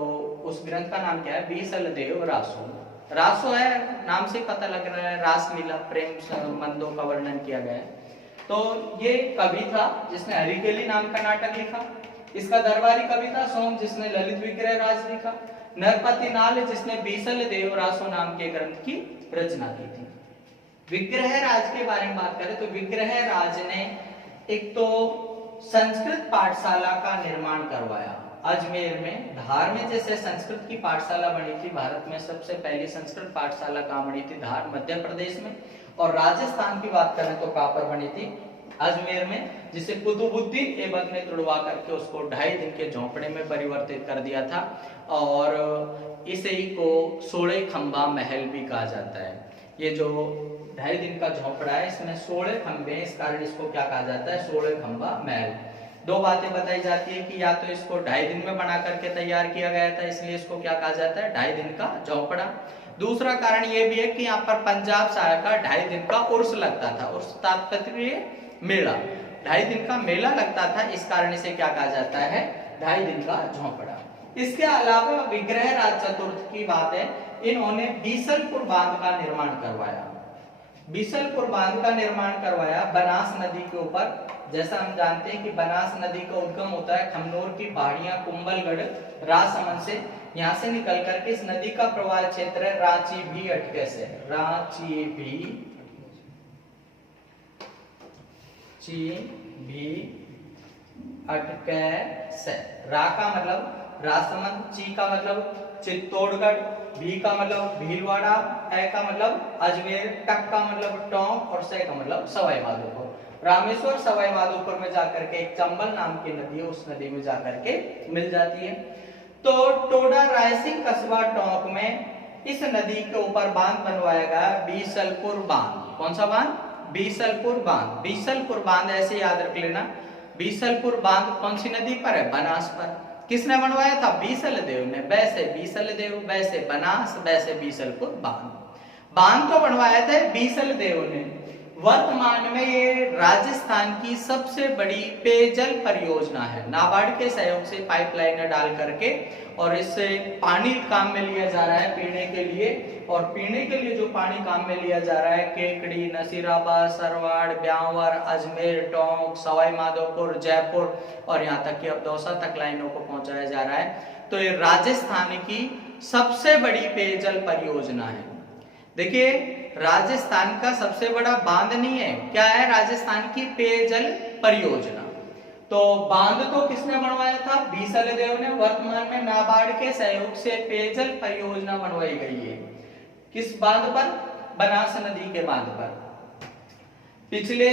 उस ग्रंथ का नाम क्या है? बीसलदेव रासो। रासो है, नाम से पता लग रहा है, रासलीला प्रेम संबंधों का वर्णन किया गया है। तो ये कवि था जिसने हरिकेली नाम का नाटक लिखा। इसका दरबारी कवि था सोम, जिसने ललित विग्रह राज लिखा। नरपति नाल, जिसने बीसलदेव रासो नाम के ग्रंथ की रचना की थी। विग्रह राज के बारे में बात करें तो विग्रह राज ने एक तो संस्कृत पाठशाला का निर्माण करवाया अजमेर में। धार में जैसे संस्कृत की पाठशाला बनी थी, भारत में सबसे पहली संस्कृत पाठशाला कहाँ बनी थी? धार, मध्य प्रदेश में। और राजस्थान की बात करें तो कहाँ पर बनी थी? अजमेर में, जिसे कुतुबुद्दीन ऐबक ने तुड़वा करके उसको 2.5 दिन के झोंपड़े में परिवर्तित कर दिया था। और इसे ही को 16 खंबा महल भी कहा जाता है। ये जो 2.5 दिन का झोंपड़ा है, इसमें 16 खंबे, इस कारण इसको क्या कहा जाता है? 16 खंबा महल। दो बातें बताई जाती है कि या तो इसको 2.5 दिन में बना करके तैयार किया गया था, इसलिए इसको क्या कहा जाता है? 2.5 दिन का झोंपड़ा। दूसरा कारण ये भी है कि यहाँ पर पंजाब साहिब का 2.5 दिन का उर्स लगता था। उर्स तात्पर्य मेला, 2.5 दिन का मेला लगता था, इस कारण इसे क्या कहा जाता है? 2.5 दिन का झोंपड़ा। इसके अलावा विग्रह राज चतुर्थ की बात है, इन्होंने बीसलपुर बांध का निर्माण करवाया। बीसलपुर बांध का निर्माण करवाया बनास नदी के ऊपर। जैसा हम जानते हैं कि बनास नदी का उद्गम होता है खमनोर की पहाड़ियां, कुंभलगढ़, राजसमंद से। यहाँ से निकल करके इस नदी का प्रवाह क्षेत्र है रांची भी अटके से, रांची भी अटके से। रा का मतलब राजसमंद, ची का मतलब चित्तौड़गढ़, भी का मतलब भीलवाड़ा, ए का मतलब अजमेर, टक का मतलब टोंक और से का मतलब सवाई माधोपुर। रामेश्वर सवाई माधोपुर में जाकर के एक चंबल नाम की नदी है, उस नदी में जाकर के मिल जाती है। तो टोडा रायसिंह कस्बा टोंक में इस नदी के ऊपर बांध बनवाया गया, बीसलपुर बांध। कौन सा बांध? बीसलपुर बांध। बीसलपुर बांध ऐसे याद रख लेना। बीसलपुर बांध कौन सी नदी पर है? बनास पर। किसने बनवाया था? बीसलदेव ने। वैसे बीसलदेव, वैसे बनास, वैसे बीसलपुर बांध। बांध तो बनवाया था बीसलदेव ने। वर्तमान में ये राजस्थान की सबसे बड़ी पेयजल परियोजना है। नाबार्ड के सहयोग से पाइपलाइनें डाल करके और इससे पानी काम में लिया जा रहा है पीने के लिए। और पीने के लिए जो पानी काम में लिया जा रहा है, केकड़ी, नसीराबाद, सरवाड़, ब्यावर, अजमेर, टोंक, सवाई माधोपुर, जयपुर और यहाँ तक कि अब दौसा तक लाइनों को पहुंचाया जा रहा है। तो ये राजस्थान की सबसे बड़ी पेयजल परियोजना है। देखिए, राजस्थान का सबसे बड़ा बांध नहीं है, क्या है? राजस्थान की पेयजल परियोजना। तो बांध तो किसने बनवाया था? बीसलदेव ने। वर्तमान में नाबार्ड के सहयोग से पेयजल परियोजना बनवाई गई है। किस बांध पर? बनास नदी के बांध पर। पिछले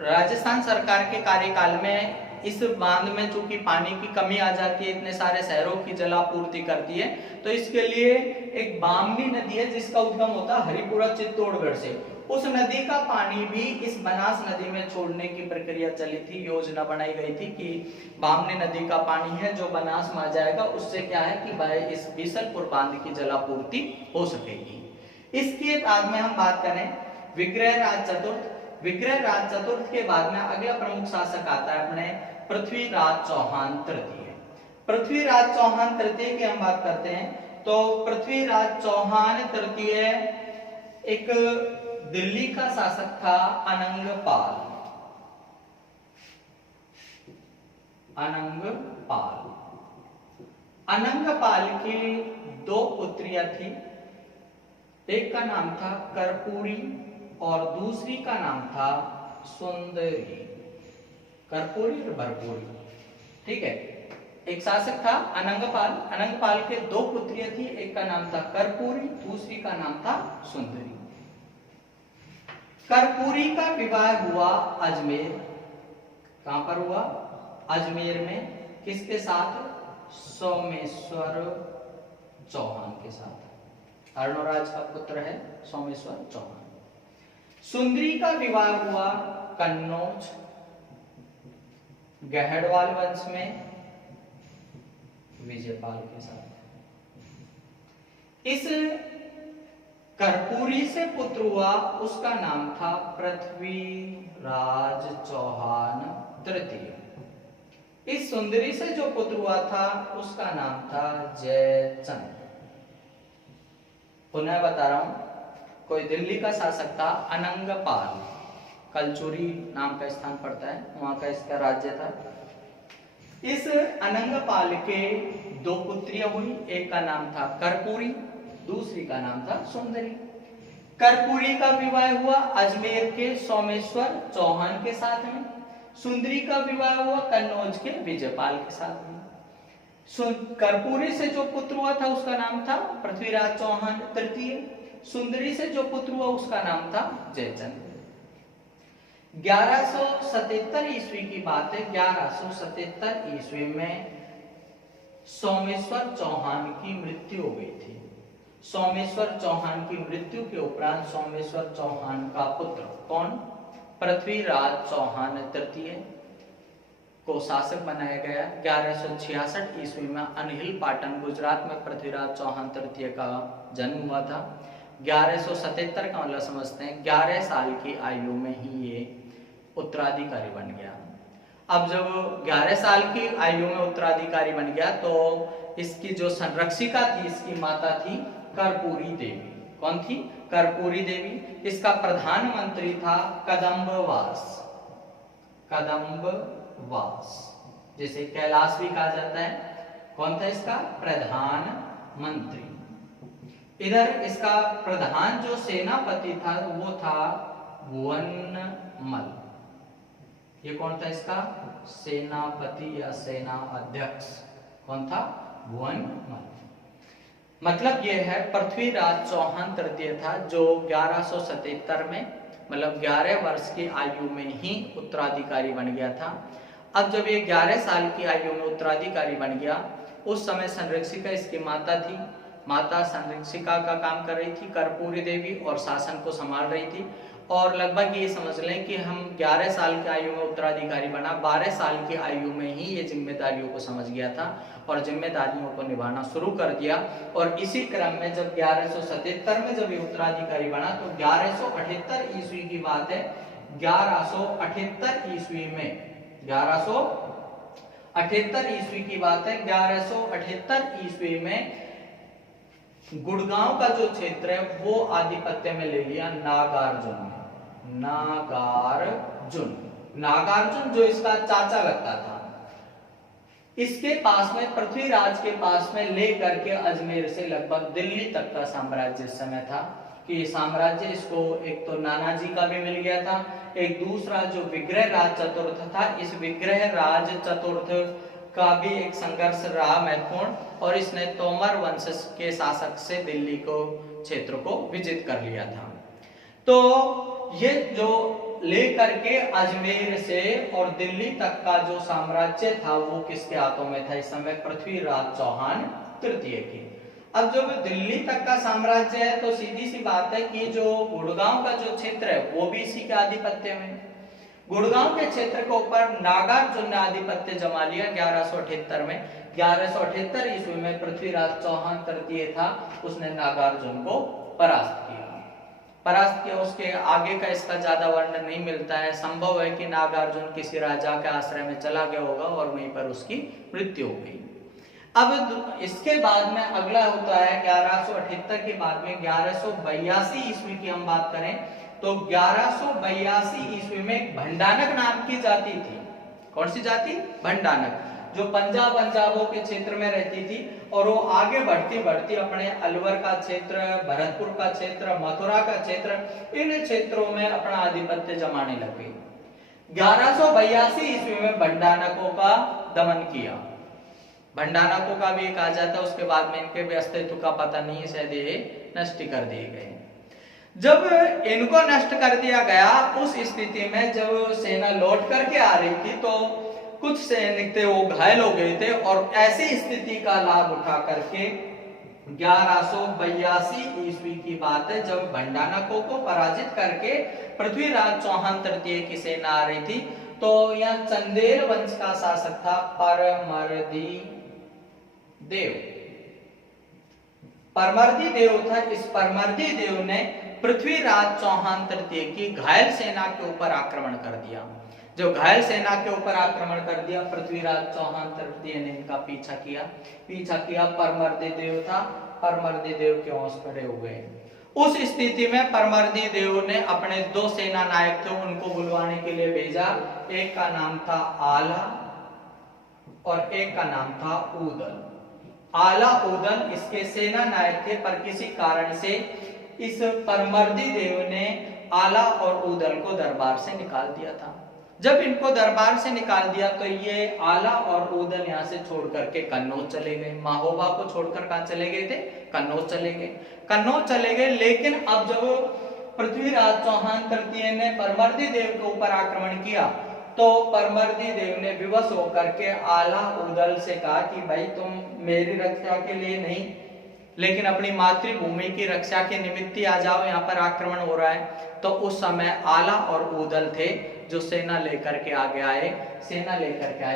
राजस्थान सरकार के कार्यकाल में इस बांध में चूंकि पानी की कमी आ जाती है, इतने सारे शहरों की जलापूर्ति करती है, तो इसके लिए एक बामनी नदी है जिसका उद्गम होता है हरिपुरा चित्तौड़गढ़ से। उस नदी का पानी भी इस बनास नदी में छोड़ने की प्रक्रिया चली थी। योजना बनाई गई थी कि बामनी नदी का पानी है जो बनास में आ जाएगा, उससे क्या है कि इस बीसलपुर बांध की जलापूर्ति हो सकेगी। इसके बाद में हम बात करें विग्रह राज चतुर्थ। विग्रह राज चतुर्थ के बाद में अगला प्रमुख शासक आता है अपने पृथ्वीराज चौहान तृतीय। पृथ्वीराज चौहान तृतीय की हम बात करते हैं तो पृथ्वीराज चौहान तृतीय एक दिल्ली का शासक था अनंगपाल। अनंगपाल की 2 पुत्रियां थी। एक का नाम था कर्पूरी और दूसरी का नाम था सुंदरी। कर्पूरी और भरपूरी, ठीक है। एक शासक था अनंगपाल। अनंगपाल के 2 पुत्रियां थी, एक का नाम था कर्पूरी, दूसरी का नाम था सुंदरी। कर्पूरी का विवाह हुआ अजमेर। कहां पर हुआ? अजमेर में। किसके साथ? सोमेश्वर चौहान के साथ। अर्णोराज का पुत्र है सोमेश्वर चौहान। सुंदरी का विवाह हुआ कन्नौज गहड़वाल वंश में विजयपाल के साथ। इस कर्पूरी से पुत्र हुआ, उसका नाम था पृथ्वीराज चौहान तृतीय। इस सुंदरी से जो पुत्र हुआ था उसका नाम था जयचंद। पुनः बता रहा हूं, कोई दिल्ली का शासक था अनंगपाल, कलचुरी नाम का स्थान पड़ता है, वहां का इसका राज्य था। इस अनंगपाल के दो पुत्रियां हुई, एक का नाम था कर्पूरी, दूसरी का नाम था सुंदरी। कर्पूरी का विवाह हुआ अजमेर के सोमेश्वर चौहान के साथ में, सुंदरी का विवाह हुआ कन्नौज के विजयपाल के साथ में। कर्पूरी से जो पुत्र हुआ था उसका नाम था पृथ्वीराज चौहान तृतीय, सुंदरी से जो पुत्र हुआ उसका नाम था जयचंद। 1177 ईस्वी की बात है। 1177 ईस्वी में सोमेश्वर चौहान की मृत्यु हो गई थी। सोमेश्वर चौहान की मृत्यु के उपरांत सोमेश्वर चौहान का पुत्र कौन, पृथ्वीराज चौहान तृतीय को शासक बनाया गया। 1166 ईस्वी में अनहिल पाटन गुजरात में पृथ्वीराज चौहान तृतीय का जन्म हुआ था। 1177 का मतलब समझते हैं 11 साल की आयु में ही ये उत्तराधिकारी बन गया। अब जब 11 साल की आयु में उत्तराधिकारी बन गया तो इसकी जो संरक्षिका थी, इसकी माता थी कर्पूरी देवी। कौन थी? कर्पूरी देवी। इसका प्रधानमंत्री था कदम्बवास, कदम्बवास जिसे कैलाश भी कहा जाता है। कौन था इसका प्रधानमंत्री? इधर इसका प्रधान जो सेनापति था वो था भुवनमल। ये कौन था इसका सेनापति या सेना अध्यक्ष? कौन था? भुवनमल। मतलब ये है पृथ्वीराज चौहान तृतीय था जो 1177 में मतलब 11 वर्ष की आयु में ही उत्तराधिकारी बन गया था। अब जब ये 11 साल की आयु में उत्तराधिकारी बन गया, उस समय संरक्षिका इसकी माता थी। माता संरक्षिका का काम कर रही थी कर्पूरी देवी और शासन को संभाल रही थी। और लगभग ये समझ लें कि हम 11 साल की आयु में उत्तराधिकारी बना, 12 साल की आयु में ही ये जिम्मेदारियों को समझ गया था और जिम्मेदारियों को निभाना शुरू कर दिया। और इसी क्रम में जब 1177 में जब ये उत्तराधिकारी बना तो 1178 ईस्वी की बात है। 1178 ईस्वी में 1178 ईस्वी की बात है। 1178 ईस्वी में गुड़गांव का जो क्षेत्र है वो आधिपत्य में ले लिया नागार्जुन ने। नागार्जुन जो इसका चाचा लगता था, इसके पास में पृथ्वीराज के पास में लेकर के अजमेर से लगभग दिल्ली तक का साम्राज्य इस समय था कि साम्राज्य इसको एक तो नानाजी का भी मिल गया था, एक दूसरा जो विग्रह राज चतुर्थ था, इस विग्रह राज चतुर्थ का भी एक संघर्ष रहा महत्वपूर्ण और इसने तोमर वंश के शासक से दिल्ली को क्षेत्र को विजित कर लिया था। तो ये जो लेकर के अजमेर से और दिल्ली तक का जो साम्राज्य था वो किसके हाथों में था इस समय? पृथ्वीराज चौहान तृतीय की। अब जब दिल्ली तक का साम्राज्य है तो सीधी सी बात है कि जो गुड़गांव का जो क्षेत्र है वो भी इसी के आधिपत्य में। गुड़गांव के क्षेत्र के ऊपर नागार्जुन ने आधिपत्य जमा लिया 1178 में। 1178 ईस्वी में पृथ्वीराज चौहान तृतीय था, उसने नागार्जुन को परास्त किया। उसके आगे का इसका ज्यादा वर्णन नहीं मिलता है। संभव है कि नागार्जुन किसी राजा के आश्रय में चला गया होगा और वहीं पर उसकी मृत्यु हो गई। अब इसके बाद में अगला होता है 1178 के बाद में 1182 ईस्वी की हम बात करें तो 1182 ईस्वी में भंडानक नाम की जाति थी। कौन सी जाति? भंडानक, जो पंजाबों के क्षेत्र में रहती थी और वो आगे बढ़ती अपने अलवर का क्षेत्र, भरतपुर का क्षेत्र, मथुरा का क्षेत्र, इन क्षेत्रों में अपना आधिपत्य जमाने लग गई। 1182 ईस्वी में भंडानकों का दमन किया। भंडानकों का भी कहा जाता है, उसके बाद में इनके भी अस्तित्व का पता नहीं है, शायद ये नष्ट कर दिए गए। जब इनको नष्ट कर दिया गया उस स्थिति में जब सेना लौट करके आ रही थी तो कुछ सैनिक थे वो घायल हो गए थे और ऐसी स्थिति का लाभ उठा करके 1182 ईस्वी की बात है जब भंडानकों को पराजित करके पृथ्वीराज चौहान तृतीय की सेना आ रही थी तो यहाँ चंदेल वंश का शासक था परमर्दी देव। परमर्दी देव था। इस परमर्दी देव ने पृथ्वीराज चौहान तृतीय की घायल सेना के ऊपर आक्रमण कर दिया। जो घायल सेना के ऊपर आक्रमण कर दिया। पृथ्वीराज चौहान तृतीय ने इनका पीछा किया। परमर्दी देव था, परमर्दी देव के औंस खड़े हुए। उस स्थिति में परमर्दी देव ने अपने 2 सेना नायक थे उनको बुलवाने के लिए भेजा। एक का नाम था आला और एक का नाम था ऊदल। आला ऊदल इसके सेना नायक थे, पर किसी कारण से इस परमर्दी देव ने आला और ऊदल को दरबार से निकाल दिया था। जब इनको दरबार से निकाल दिया तो ये आला और ऊदल यहाँ से छोड़ करके कन्नौज चले गए। महोबा को छोड़कर कहां चले गए थे? कन्नौज चले गए। लेकिन अब जब पृथ्वीराज चौहान तृतीय ने परमर्दी देव के ऊपर आक्रमण किया तो परमर्दी देव ने विवश होकर के आला ऊदल से कहा कि भाई तुम मेरी रक्षा के लिए नहीं लेकिन अपनी मातृभूमि की रक्षा के निमित्त ही आ जाओ, यहाँ पर आक्रमण हो रहा है। तो उस समय आला और ऊदल थे जो सेना लेकर के आगे आए,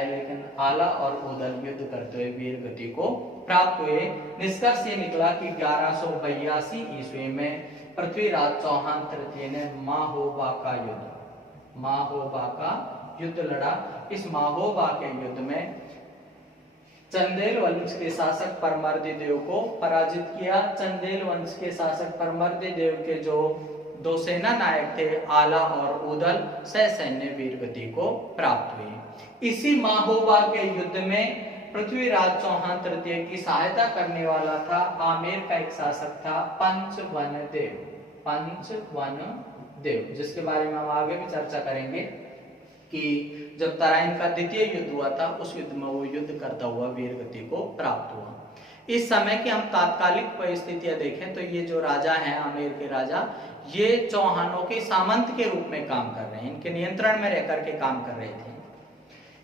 लेकिन आला और ऊदल युद्ध करते हुए वीर गति को प्राप्त हुए। निष्कर्ष ये निकला कि 1182 ईस्वी में पृथ्वीराज चौहान तृतीय ने महोबा का युद्ध लड़ा। इस महोबा के युद्ध में चंदेल वंश के शासक परमर्दी देव को पराजित किया। चंदेल वंश के शासक परमर्दी देव के जो 2 सेना नायक थे आला और ऊदल सैन्य वीर गति को प्राप्त हुई। इसी महोबा के युद्ध में पृथ्वीराज चौहान तृतीय की सहायता करने वाला था आमेर का एक शासक था पंचवन देव, जिसके बारे में हम आगे भी चर्चा करेंगे कि जब तराइन का द्वितीय युद्ध हुआ था उस युद्ध में वो युद्ध करता हुआ वीर गति को प्राप्त हुआ। इस समय की हम तात्कालिक परिस्थितियां देखें तो ये जो राजा हैं आमेर के राजा, ये चौहानों के सामंत के रूप में काम कर रहे हैं, इनके नियंत्रण में रहकर के काम कर रहे थे।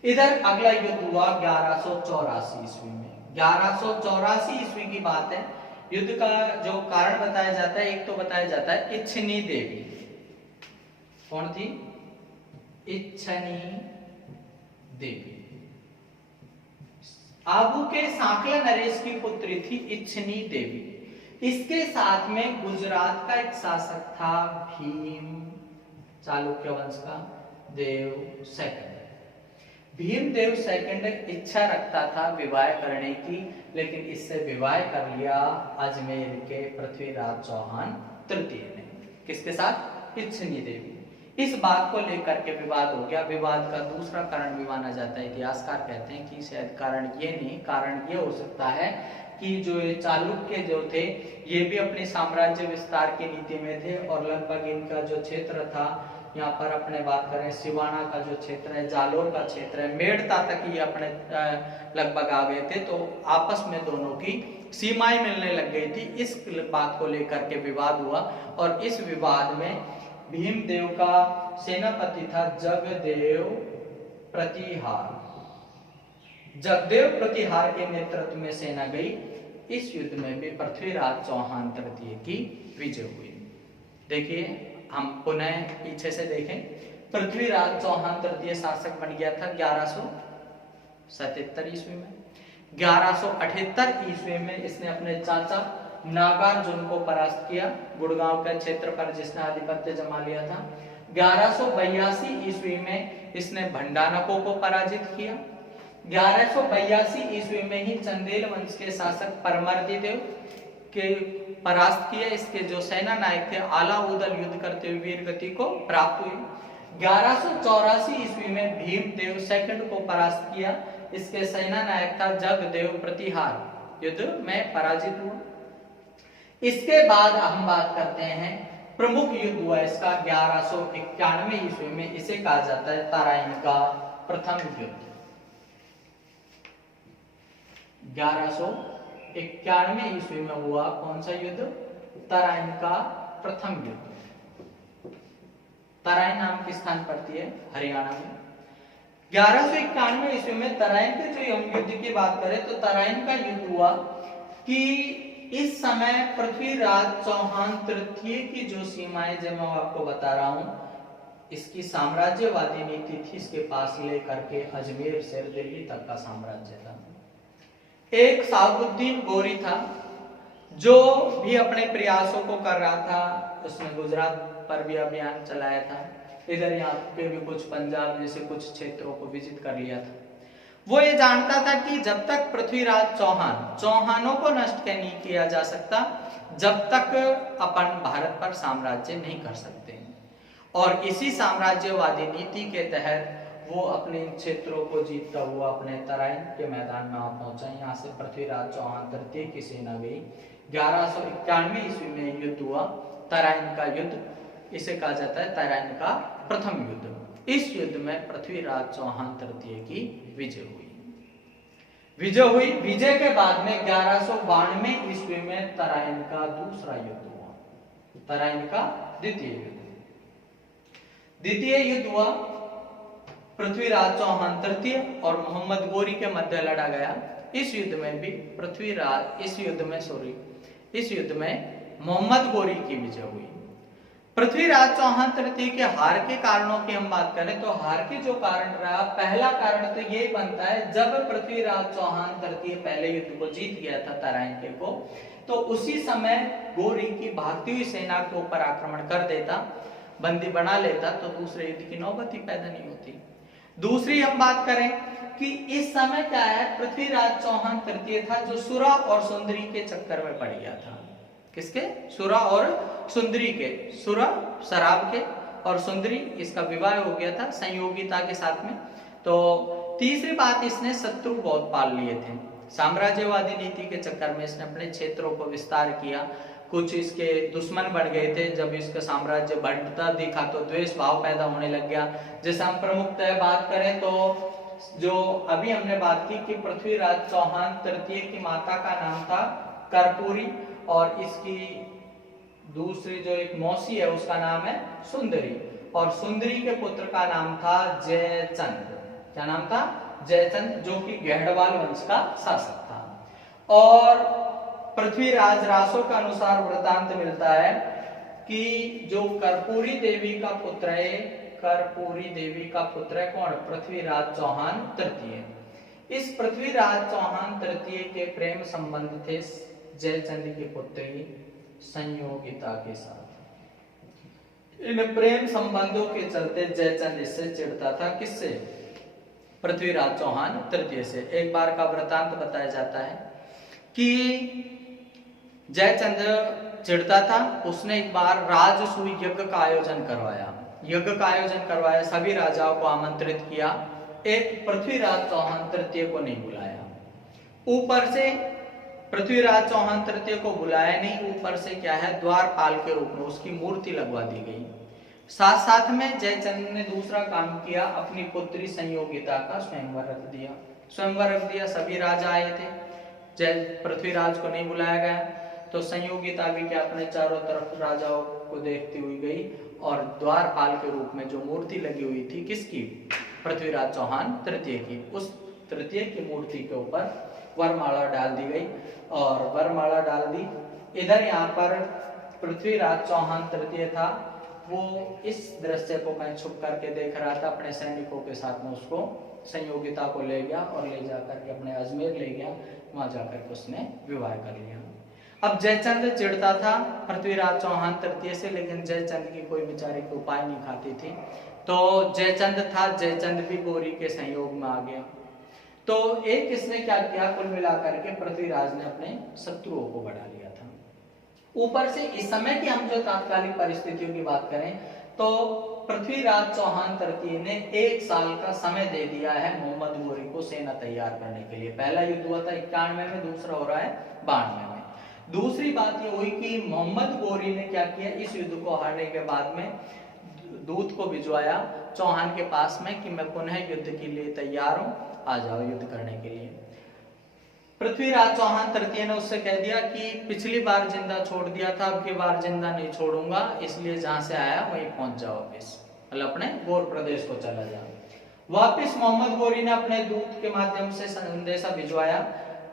इधर अगला युद्ध हुआ 1184 ईस्वी में। 1184 ईस्वी की बात है। युद्ध का जो कारण बताया जाता है, एक तो बताया जाता है इच्छनी देवी। कौन थी? इच्छनी देवी। आबू के सांकला नरेश की पुत्री थी इच्छनी देवी। इसके साथ में गुजरात का एक शासक था भीम, चालुक्य वंश का देव सेकंड। भीमदेव सेकंड इच्छा रखता था विवाह करने की, लेकिन इससे विवाह कर लिया अजमेर के पृथ्वीराज चौहान तृतीय ने। किसके साथ? इच्छनी देवी। इस बात को लेकर के विवाद हो गया। विवाद का दूसरा कारण भी माना जाता है, इतिहासकार कहते हैं कि शायद कारण ये नहीं, कारण ये हो सकता है कि जो ये चालुक्य जो थे ये भी अपने साम्राज्य विस्तार की नीति में थे और लगभग इनका जो क्षेत्र था, यहाँ पर अपने बात करें सिवाना का जो क्षेत्र है, जालोर का क्षेत्र है, मेड़ता तक ये अपने लगभग आ गए थे। तो आपस में दोनों की सीमाएं मिलने लग गई थी। इस बात को लेकर के विवाद हुआ और इस विवाद में भीमदेव का सेनापति था जगदेव प्रतिहार के नेतृत्व में सेना गई। इस युद्ध में भी पृथ्वीराज चौहान तृतीय की विजय हुई। देखिए हम पुनः पीछे से देखें। पृथ्वीराज चौहान तृतीय शासक बन गया था 1177 ईस्वी में। 1178 ईस्वी में इसने अपने चाचा नागार्जुन को परास्त किया, गुड़गांव के क्षेत्र पर जिसने आधिपत्य जमा लिया था। 1182 ईस्वी में इसने भंडानको को पराजित किया। 1182 ईस्वी में ही चंदेल वंश के शासक परमर्दी देव के परास्त किया। इसके जो सेना नायक थे आला ऊदल युद्ध करते हुए वीर गति को प्राप्त हुई। 1184 ईस्वी में भीमदेव सेकंड को परास्त किया। इसके सेना नायक था जगदेव प्रतिहार, युद्ध में पराजित हुआ। इसके बाद हम बात करते हैं प्रमुख युद्ध हुआ इसका 1191 ईस्वी में। इसे कहा जाता है तराइन का प्रथम युद्ध। 1191 ईस्वी में हुआ कौन सा युद्ध? तराइन का प्रथम युद्ध। तराइन नाम किस स्थान पड़ती है? हरियाणा में। 1191 ईस्वी में तराइन के जो युद्ध की बात करें तो तराइन का युद्ध हुआ कि इस समय पृथ्वीराज चौहान तृतीय की जो सीमाएं जो मैं आपको बता रहा हूं, इसकी साम्राज्यवादी नीति थी। इसके पास लेकर के अजमेर से दिल्ली तक का साम्राज्य था। एक साबुद्दीन गोरी था जो भी अपने प्रयासों को कर रहा था। उसने गुजरात पर भी अभियान चलाया था। इधर यहाँ पे भी कुछ पंजाब जैसे कुछ क्षेत्रों को विजिट कर लिया था। वो ये जानता था कि जब तक पृथ्वीराज चौहानों को नष्ट नहीं किया जा सकता, जब तक अपन भारत पर साम्राज्य नहीं कर सकते। और इसी साम्राज्यवादी नीति के तहत वो अपने क्षेत्रों को जीतता हुआ अपने तराइन के मैदान में आ पहुंचा। यहाँ से पृथ्वीराज चौहान तृतीय की सेना गई। 1191 ईस्वी में युद्ध हुआ, तराइन का युद्ध, इसे कहा जाता है तराइन का प्रथम युद्ध। इस युद्ध में पृथ्वीराज चौहान तृतीय की विजय हुई। विजय के बाद में 1192 ईस्वी में तराइन का दूसरा युद्ध हुआ, तराइन का द्वितीय युद्ध हुआ। पृथ्वीराज चौहान तृतीय और मोहम्मद गोरी के मध्य लड़ा गया। इस युद्ध में मोहम्मद गोरी की विजय हुई। पृथ्वीराज चौहान तृतीय के हार के कारणों की हम बात करें तो हार के जो कारण रहा, पहला कारण तो यही बनता है, जब पृथ्वीराज चौहान तृतीय पहले युद्ध को जीत गया था तराइन के को, तो उसी समय गोरी की भागती हुई सेना के ऊपर आक्रमण कर देता, बंदी बना लेता, तो दूसरे युद्ध की नौबत ही पैदा नहीं होती। दूसरी हम बात करें कि इस समय क्या है, पृथ्वीराज चौहान तृतीय था जो सुरा और सुंदरी के चक्कर में पड़ गया था। किसके? सुरा और सुंदरी के। सुरा शराब के और सुंदरी, इसका विवाह हो गया था संयोगिता के साथ में। तो तीसरी बात, इसने शत्रु बहुत पाल लिए थे। साम्राज्यवादी नीति के चक्कर में इसने अपने क्षेत्रों को विस्तार किया। कुछ इसके दुश्मन बढ़ गए थे। जब इसका साम्राज्य बढ़ता दिखा तो द्वेष भाव पैदा होने लग गया। जैसे हम प्रमुखतः बात करें तो जो अभी हमने बात की कि पृथ्वीराज चौहान तृतीय की माता का नाम था कर्पूरी और इसकी दूसरी जो एक मौसी है उसका नाम है सुंदरी, और सुंदरी के पुत्र का नाम था जयचंद। क्या नाम था? जयचंद, जो कि गहड़वाल वंश का शासक था। और पृथ्वीराज रासो के अनुसार वृतांत मिलता है कि जो कर्पूरी देवी का पुत्र है, कर्पूरी देवी का पुत्र है कौन? पृथ्वीराज चौहान तृतीय। इस पृथ्वीराज चौहान तृतीय के प्रेम संबंध थे जयचंद की पुत्री संयोगिता के साथ। इन प्रेम संबंधों के चलते जयचंद इससे चिढ़ता था। किससे? पृथ्वीराज चौहान तृतीय से। एक बार का वृतांत बताया जाता है कि जयचंद चिढ़ता था। उसने एक बार राजसूय यज्ञ का आयोजन करवाया, सभी राजाओं को आमंत्रित किया, एक पृथ्वीराज चौहान तृतीय को नहीं बुलाया। ऊपर से पृथ्वीराज चौहान तृतीय को बुलाया नहीं, ऊपर से क्या है, द्वारपाल के रूप में उसकी मूर्ति लगवा दी गई। साथ साथ में जयचंद ने दूसरा काम किया, अपनी पुत्री संयोगिता का स्वयंवर रख दिया। सभी राजा आए थे, पृथ्वीराज को नहीं बुलाया गया, तो संयोगिता भी क्या अपने चारों तरफ राजाओं को देखती हुई गई और द्वारपाल के रूप में जो मूर्ति लगी हुई थी, किसकी? पृथ्वीराज चौहान तृतीय की, उस तृतीय की मूर्ति के ऊपर वरमाला डाल दी गई और वरमाला डाल दी। इधर यहाँ पर पृथ्वीराज चौहान तृतीय था, वो इस दृश्य को कहीं छुप करके देख रहा था, अपने सैनिकों के साथ में उसको संयोगिता को ले गया और ले जाकर के अपने अजमेर ले गया, वहां जाकर के उसने विवाह कर लिया। अब जयचंद चिढ़ता था पृथ्वीराज चौहान तृतीय से, लेकिन जयचंद की कोई बेचारी को उपाय नहीं खाती थी। तो जयचंद भी गोरी के संयोग में आ गया। तो एक इसने क्या किया, कुल मिलाकर के पृथ्वीराज ने अपने शत्रुओं को बढ़ा लिया था। ऊपर से इस समय की हम जो तात्कालिक परिस्थितियों की बात करें तो पृथ्वीराज चौहान तृतीय ने 1 साल का समय दे दिया है मोहम्मद गोरी को सेना तैयार करने के लिए। पहला युद्ध हुआ था 91 में, दूसरा हो रहा है 92 में। दूसरी बात ये हुई कि मोहम्मद गोरी ने क्या किया, इस युद्ध को हारने के बाद में दूत को भिजवाया चौहान के पास में कि मैं पुनः युद्ध के लिए तैयार हूं, आ जाओ युद्ध करने के लिए। पृथ्वीराज चौहान तृतीय ने उससे कह दिया कि पिछली बार जिंदा छोड़ दिया था, अब की बार जिंदा नहीं छोड़ूंगा, इसलिए जहां से आया वहीं पहुंच जाओ वापिस, मतलब अपने गोर प्रदेश को चला जाओ। वापिस मोहम्मद गोरी ने अपने दूत के माध्यम से संदेशा भिजवाया।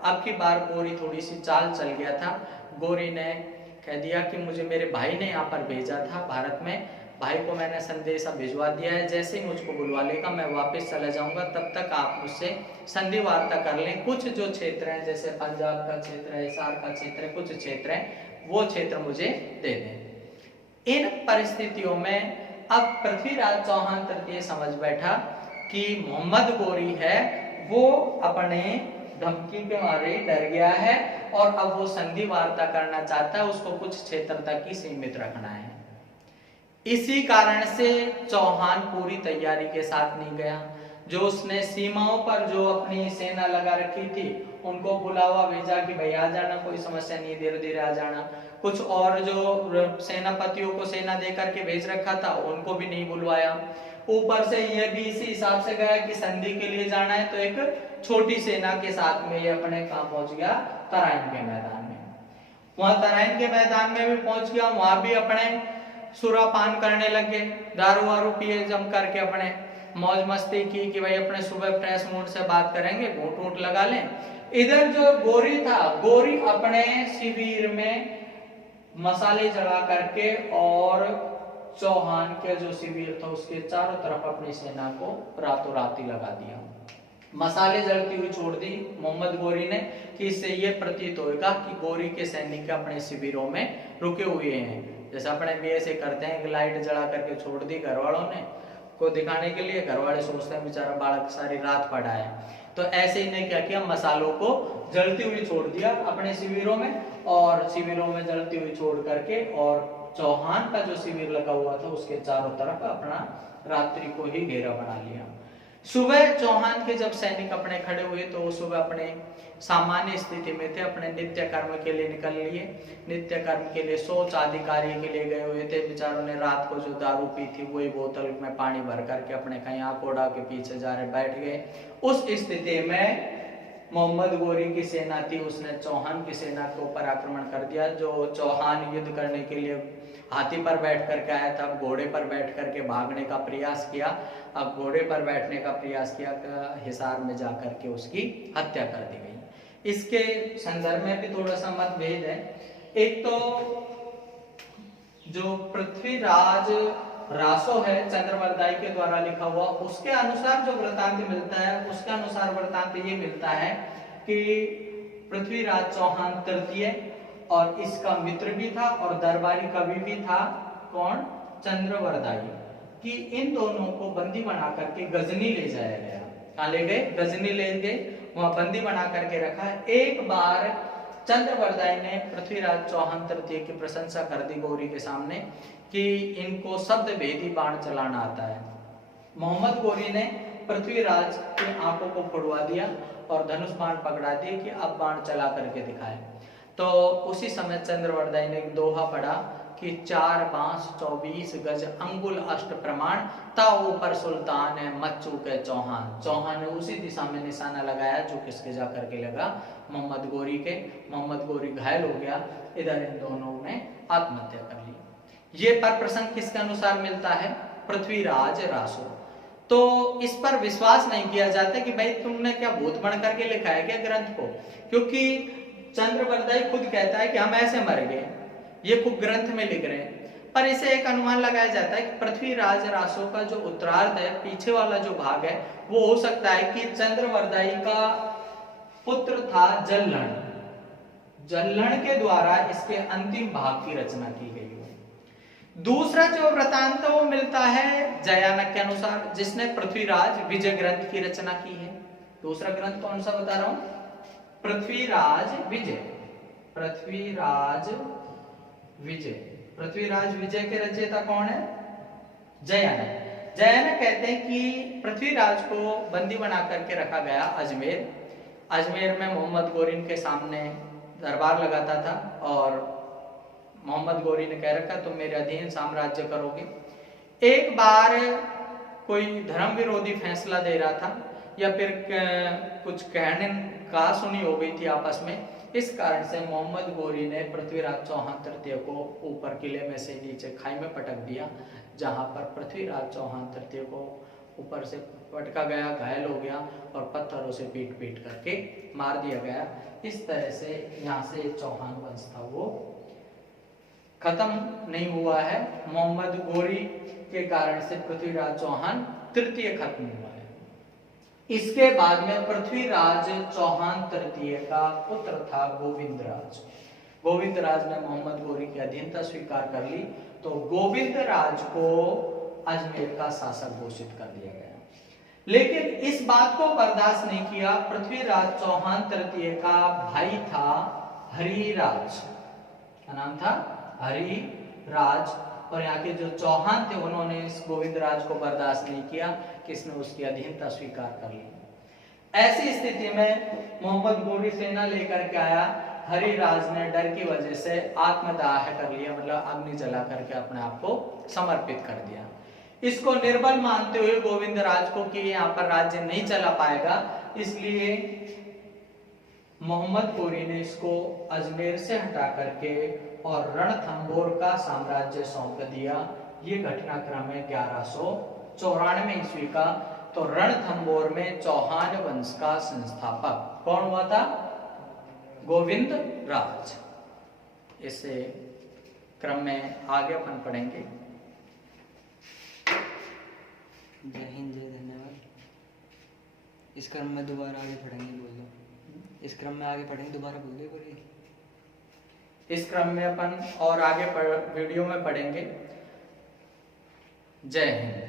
अब की बार गोरी थोड़ी सी चाल चल गया था। गोरी ने कह दिया कि मुझे मेरे भाई ने यहाँ पर भेजा था भारत में, भाई को मैंने संदेशा भिजवा दिया है, जैसे ही मुझको बुलवा लेगा मैं वापस चला जाऊंगा, तब तक आप मुझसे संधि वार्ता कर लें। कुछ जो क्षेत्र हैं जैसे पंजाब का क्षेत्र है, हिसार का क्षेत्र है, कुछ क्षेत्र हैं, वो क्षेत्र मुझे दे दें। इन परिस्थितियों में अब पृथ्वीराज चौहान तृतीय समझ बैठा कि मोहम्मद गोरी है वो अपने धमकी के मारे डर गया है और अब वो संधि वार्ता करना चाहता है, उसको कुछ क्षेत्र तक ही सीमित रखना है। इसी कारण से चौहान पूरी तैयारी के साथ नहीं गया। जो उसने सीमाओं पर जो अपनी सेना लगा रखी थी उनको बुलावा भेजा कि भाई आ जाना, कोई समस्या नहीं, धीरे धीरे आ जाना। कुछ और जो सेनापतियों को सेना दे करके भेज रखा था उनको भी नहीं बुलवाया। ऊपर से ये भी इसी हिसाब से गया कि संधि के लिए जाना है, तो एक छोटी सेना के साथ में ये अपने कहां पहुंच गया, तराइन के मैदान में। वहां तराइन के मैदान में भी पहुंच गया, वहां भी अपने सुरापान करने लगे, दारू वारू पिए जम करके अपने मौज मस्ती की कि भाई अपने सुबह फ्रेश मूड से बात करेंगे, घूंट वूंट लगा लें। इधर जो गोरी था, गोरी अपने शिविर में मसाले जला करके और चौहान के जो शिविर था उसके चारों तरफ अपनी सेना को रातों रात ही लगा दिया। मसाले जलती हुई छोड़ दी मोहम्मद गोरी ने कि इससे ये प्रतीत होगा कि गोरी के सैनिक अपने शिविरों में रुके हुए हैं। जैसे अपने भी ऐसे करते हैं कि लाइट जला करके छोड़ दी घर वालों ने को दिखाने के लिए, घर वाले सोचते हैं बेचारा बालक सारी रात पड़ा है, तो ऐसे ही ने क्या किया, मसालों को जलती हुई छोड़ दिया अपने शिविरों में, और शिविरों में जलती हुई छोड़ करके और चौहान का जो शिविर लगा हुआ था उसके चारों तरफ अपना रात्रि को ही घेरा बना लिया। सुबह चौहान के जब सैनिक अपने खड़े हुए तो सुबह अपने सामान्य स्थिति में थे, अपने नित्य कर्म के लिए निकल लिए, नित्य कर्म के लिए शौच आदि कार्य के लिए गए हुए थे। बेचारों ने रात को जो दारू पी थी वही बोतल में पानी भर करके अपने कहीं आकोड़ा के पीछे जा रहे बैठ गए। उस स्थिति में मोहम्मद गोरी की सेना थी, उसने चौहान की सेना के ऊपर आक्रमण कर दिया। जो चौहान युद्ध करने के लिए हाथी पर बैठ करके आया था, घोड़े पर बैठ करके भागने का प्रयास किया। अब घोड़े पर बैठने का प्रयास किया, हिसार में जाकर के उसकी हत्या कर दी गई। इसके संदर्भ में भी थोड़ा सा मतभेद है। एक तो जो पृथ्वीराज रासो है चंद्रवरदाई के द्वारा लिखा हुआ, उसके अनुसार जो वृतांत मिलता है, उसके अनुसार वृतांत ये मिलता है कि पृथ्वीराज चौहान तृतीय और इसका मित्र भी था और दरबारी कवि भी था, कौन, चंद्रवरदाई, कि इन दोनों को बंदी बना करके गजनी ले जाया गया। कहाँ ले गए, गजनी ले गए, वहां बंदी बना करके रखा है। एक बार चंद्रवरदाई ने पृथ्वीराज चौहान तृतीय की प्रशंसा कर दी गौरी के सामने कि इनको शब्द भेदी बाण चलाना आता है। मोहम्मद गोरी ने पृथ्वीराज के आंखों को फुड़वा दिया और धनुष बाण पकड़ा दिए कि अब बाण चला करके दिखाए। तो उसी समय चंद्रवरदाई ने एक दोहा पढ़ा कि 4 बांस 24 गज अंगुल अष्ट प्रमाण, ता ऊपर सुल्तान है मत चूके चौहान। चौहान ने उसी दिशा में निशाना लगाया जो किसके जा करके लगा, मोहम्मद गोरी के। मोहम्मद गोरी घायल हो गया, इधर इन दोनों ने आत्महत्या कर ली। ये पर प्रसंग किसके अनुसार मिलता है, पृथ्वीराज रासो। तो इस पर विश्वास नहीं किया जाता कि भाई तुमने क्या भूत बन करके लिखा है क्या ग्रंथ को, क्योंकि चंद्रवरदाई खुद कहता है कि हम ऐसे मर गए, ये खुद ग्रंथ में लिख रहे हैं। पर इसे एक अनुमान लगाया जाता है कि पृथ्वीराज रासो का जो उत्तरार्ध है, पीछे वाला जो भाग है, वो हो सकता है कि चंद्रवरदाई का पुत्र था जल्लण, जल्लण के द्वारा इसके अंतिम भाग की रचना की गई हो। दूसरा जो वृतांत वो मिलता है जयानक के अनुसार, जिसने पृथ्वीराज विजय ग्रंथ की रचना की है। दूसरा ग्रंथ कौन सा बता रहा हूं, पृथ्वीराज विजय। पृथ्वीराज विजय, पृथ्वीराज विजय के रचयिता कौन है, जयानक। जयानक कहते हैं कि पृथ्वीराज को बंदी बना करके रखा गया अजमेर। अजमेर में मोहम्मद गोरी के सामने दरबार लगाता था और मोहम्मद गोरी ने कह रखा तुम मेरे अधीन साम्राज्य करोगे। एक बार कोई धर्म विरोधी फैसला दे रहा था या फिर कुछ कहने का सुनी हो गई थी आपस में, इस कारण से मोहम्मद गोरी ने पृथ्वीराज चौहान तृतीय को ऊपर किले में से नीचे खाई में पटक दिया, जहां पर पृथ्वीराज चौहान तृतीय को ऊपर से पटका गया, घायल हो गया और पत्थरों से पीट पीट करके मार दिया गया। इस तरह से यहाँ से चौहान वंश था वो खत्म नहीं हुआ है। मोहम्मद गोरी के कारण से पृथ्वीराज चौहान तृतीय खत्म हुआ है। इसके बाद में पृथ्वीराज चौहान तृतीय का पुत्र था गोविंदराज। गोविंदराज ने मोहम्मद गोरी की अधीनता स्वीकार कर ली, तो गोविंदराज को अजमेर का शासक घोषित कर दिया गया। लेकिन इस बात को बर्दाश्त नहीं किया। पृथ्वीराज चौहान तृतीय का भाई था हरिराज, क्या नाम था? हरिराज। और यहाँ के जो चौहान थे उन्होंने इस गोविंदराज को बर्दाश्त नहीं किया कि इसने उसकी अधीनता स्वीकार कर ली। ऐसी स्थिति में मोहम्मद गोरी सेना लेकर के आया। हरिराज ने डर की वजह से आत्मदाह कर लिया, मतलब अग्नि जला करके अपने आप को समर्पित कर दिया। इसको निर्बल मानते हुए गोविंदराज को कि यहाँ पर राज्य नहीं चला पाएगा, इसलिए मोहम्मद गोरी ने इसको अजमेर से हटा करके और रणथंबोर का साम्राज्य सौंप दिया। ये घटनाक्रम है 1194 ईस्वी का। तो रणथंबोर में चौहान वंश का संस्थापक कौन हुआ था? गोविंद राज। इसे क्रम में आगे अपन पढ़ेंगे। जय हिंद, जय धन्यवाद। इस क्रम में दोबारा आगे पढ़ेंगे, बोल दो। इस क्रम में आगे पढ़ेंगे, दोबारा बोल दो। इस क्रम में अपन और आगे वीडियो में पढ़ेंगे। जय हिंद।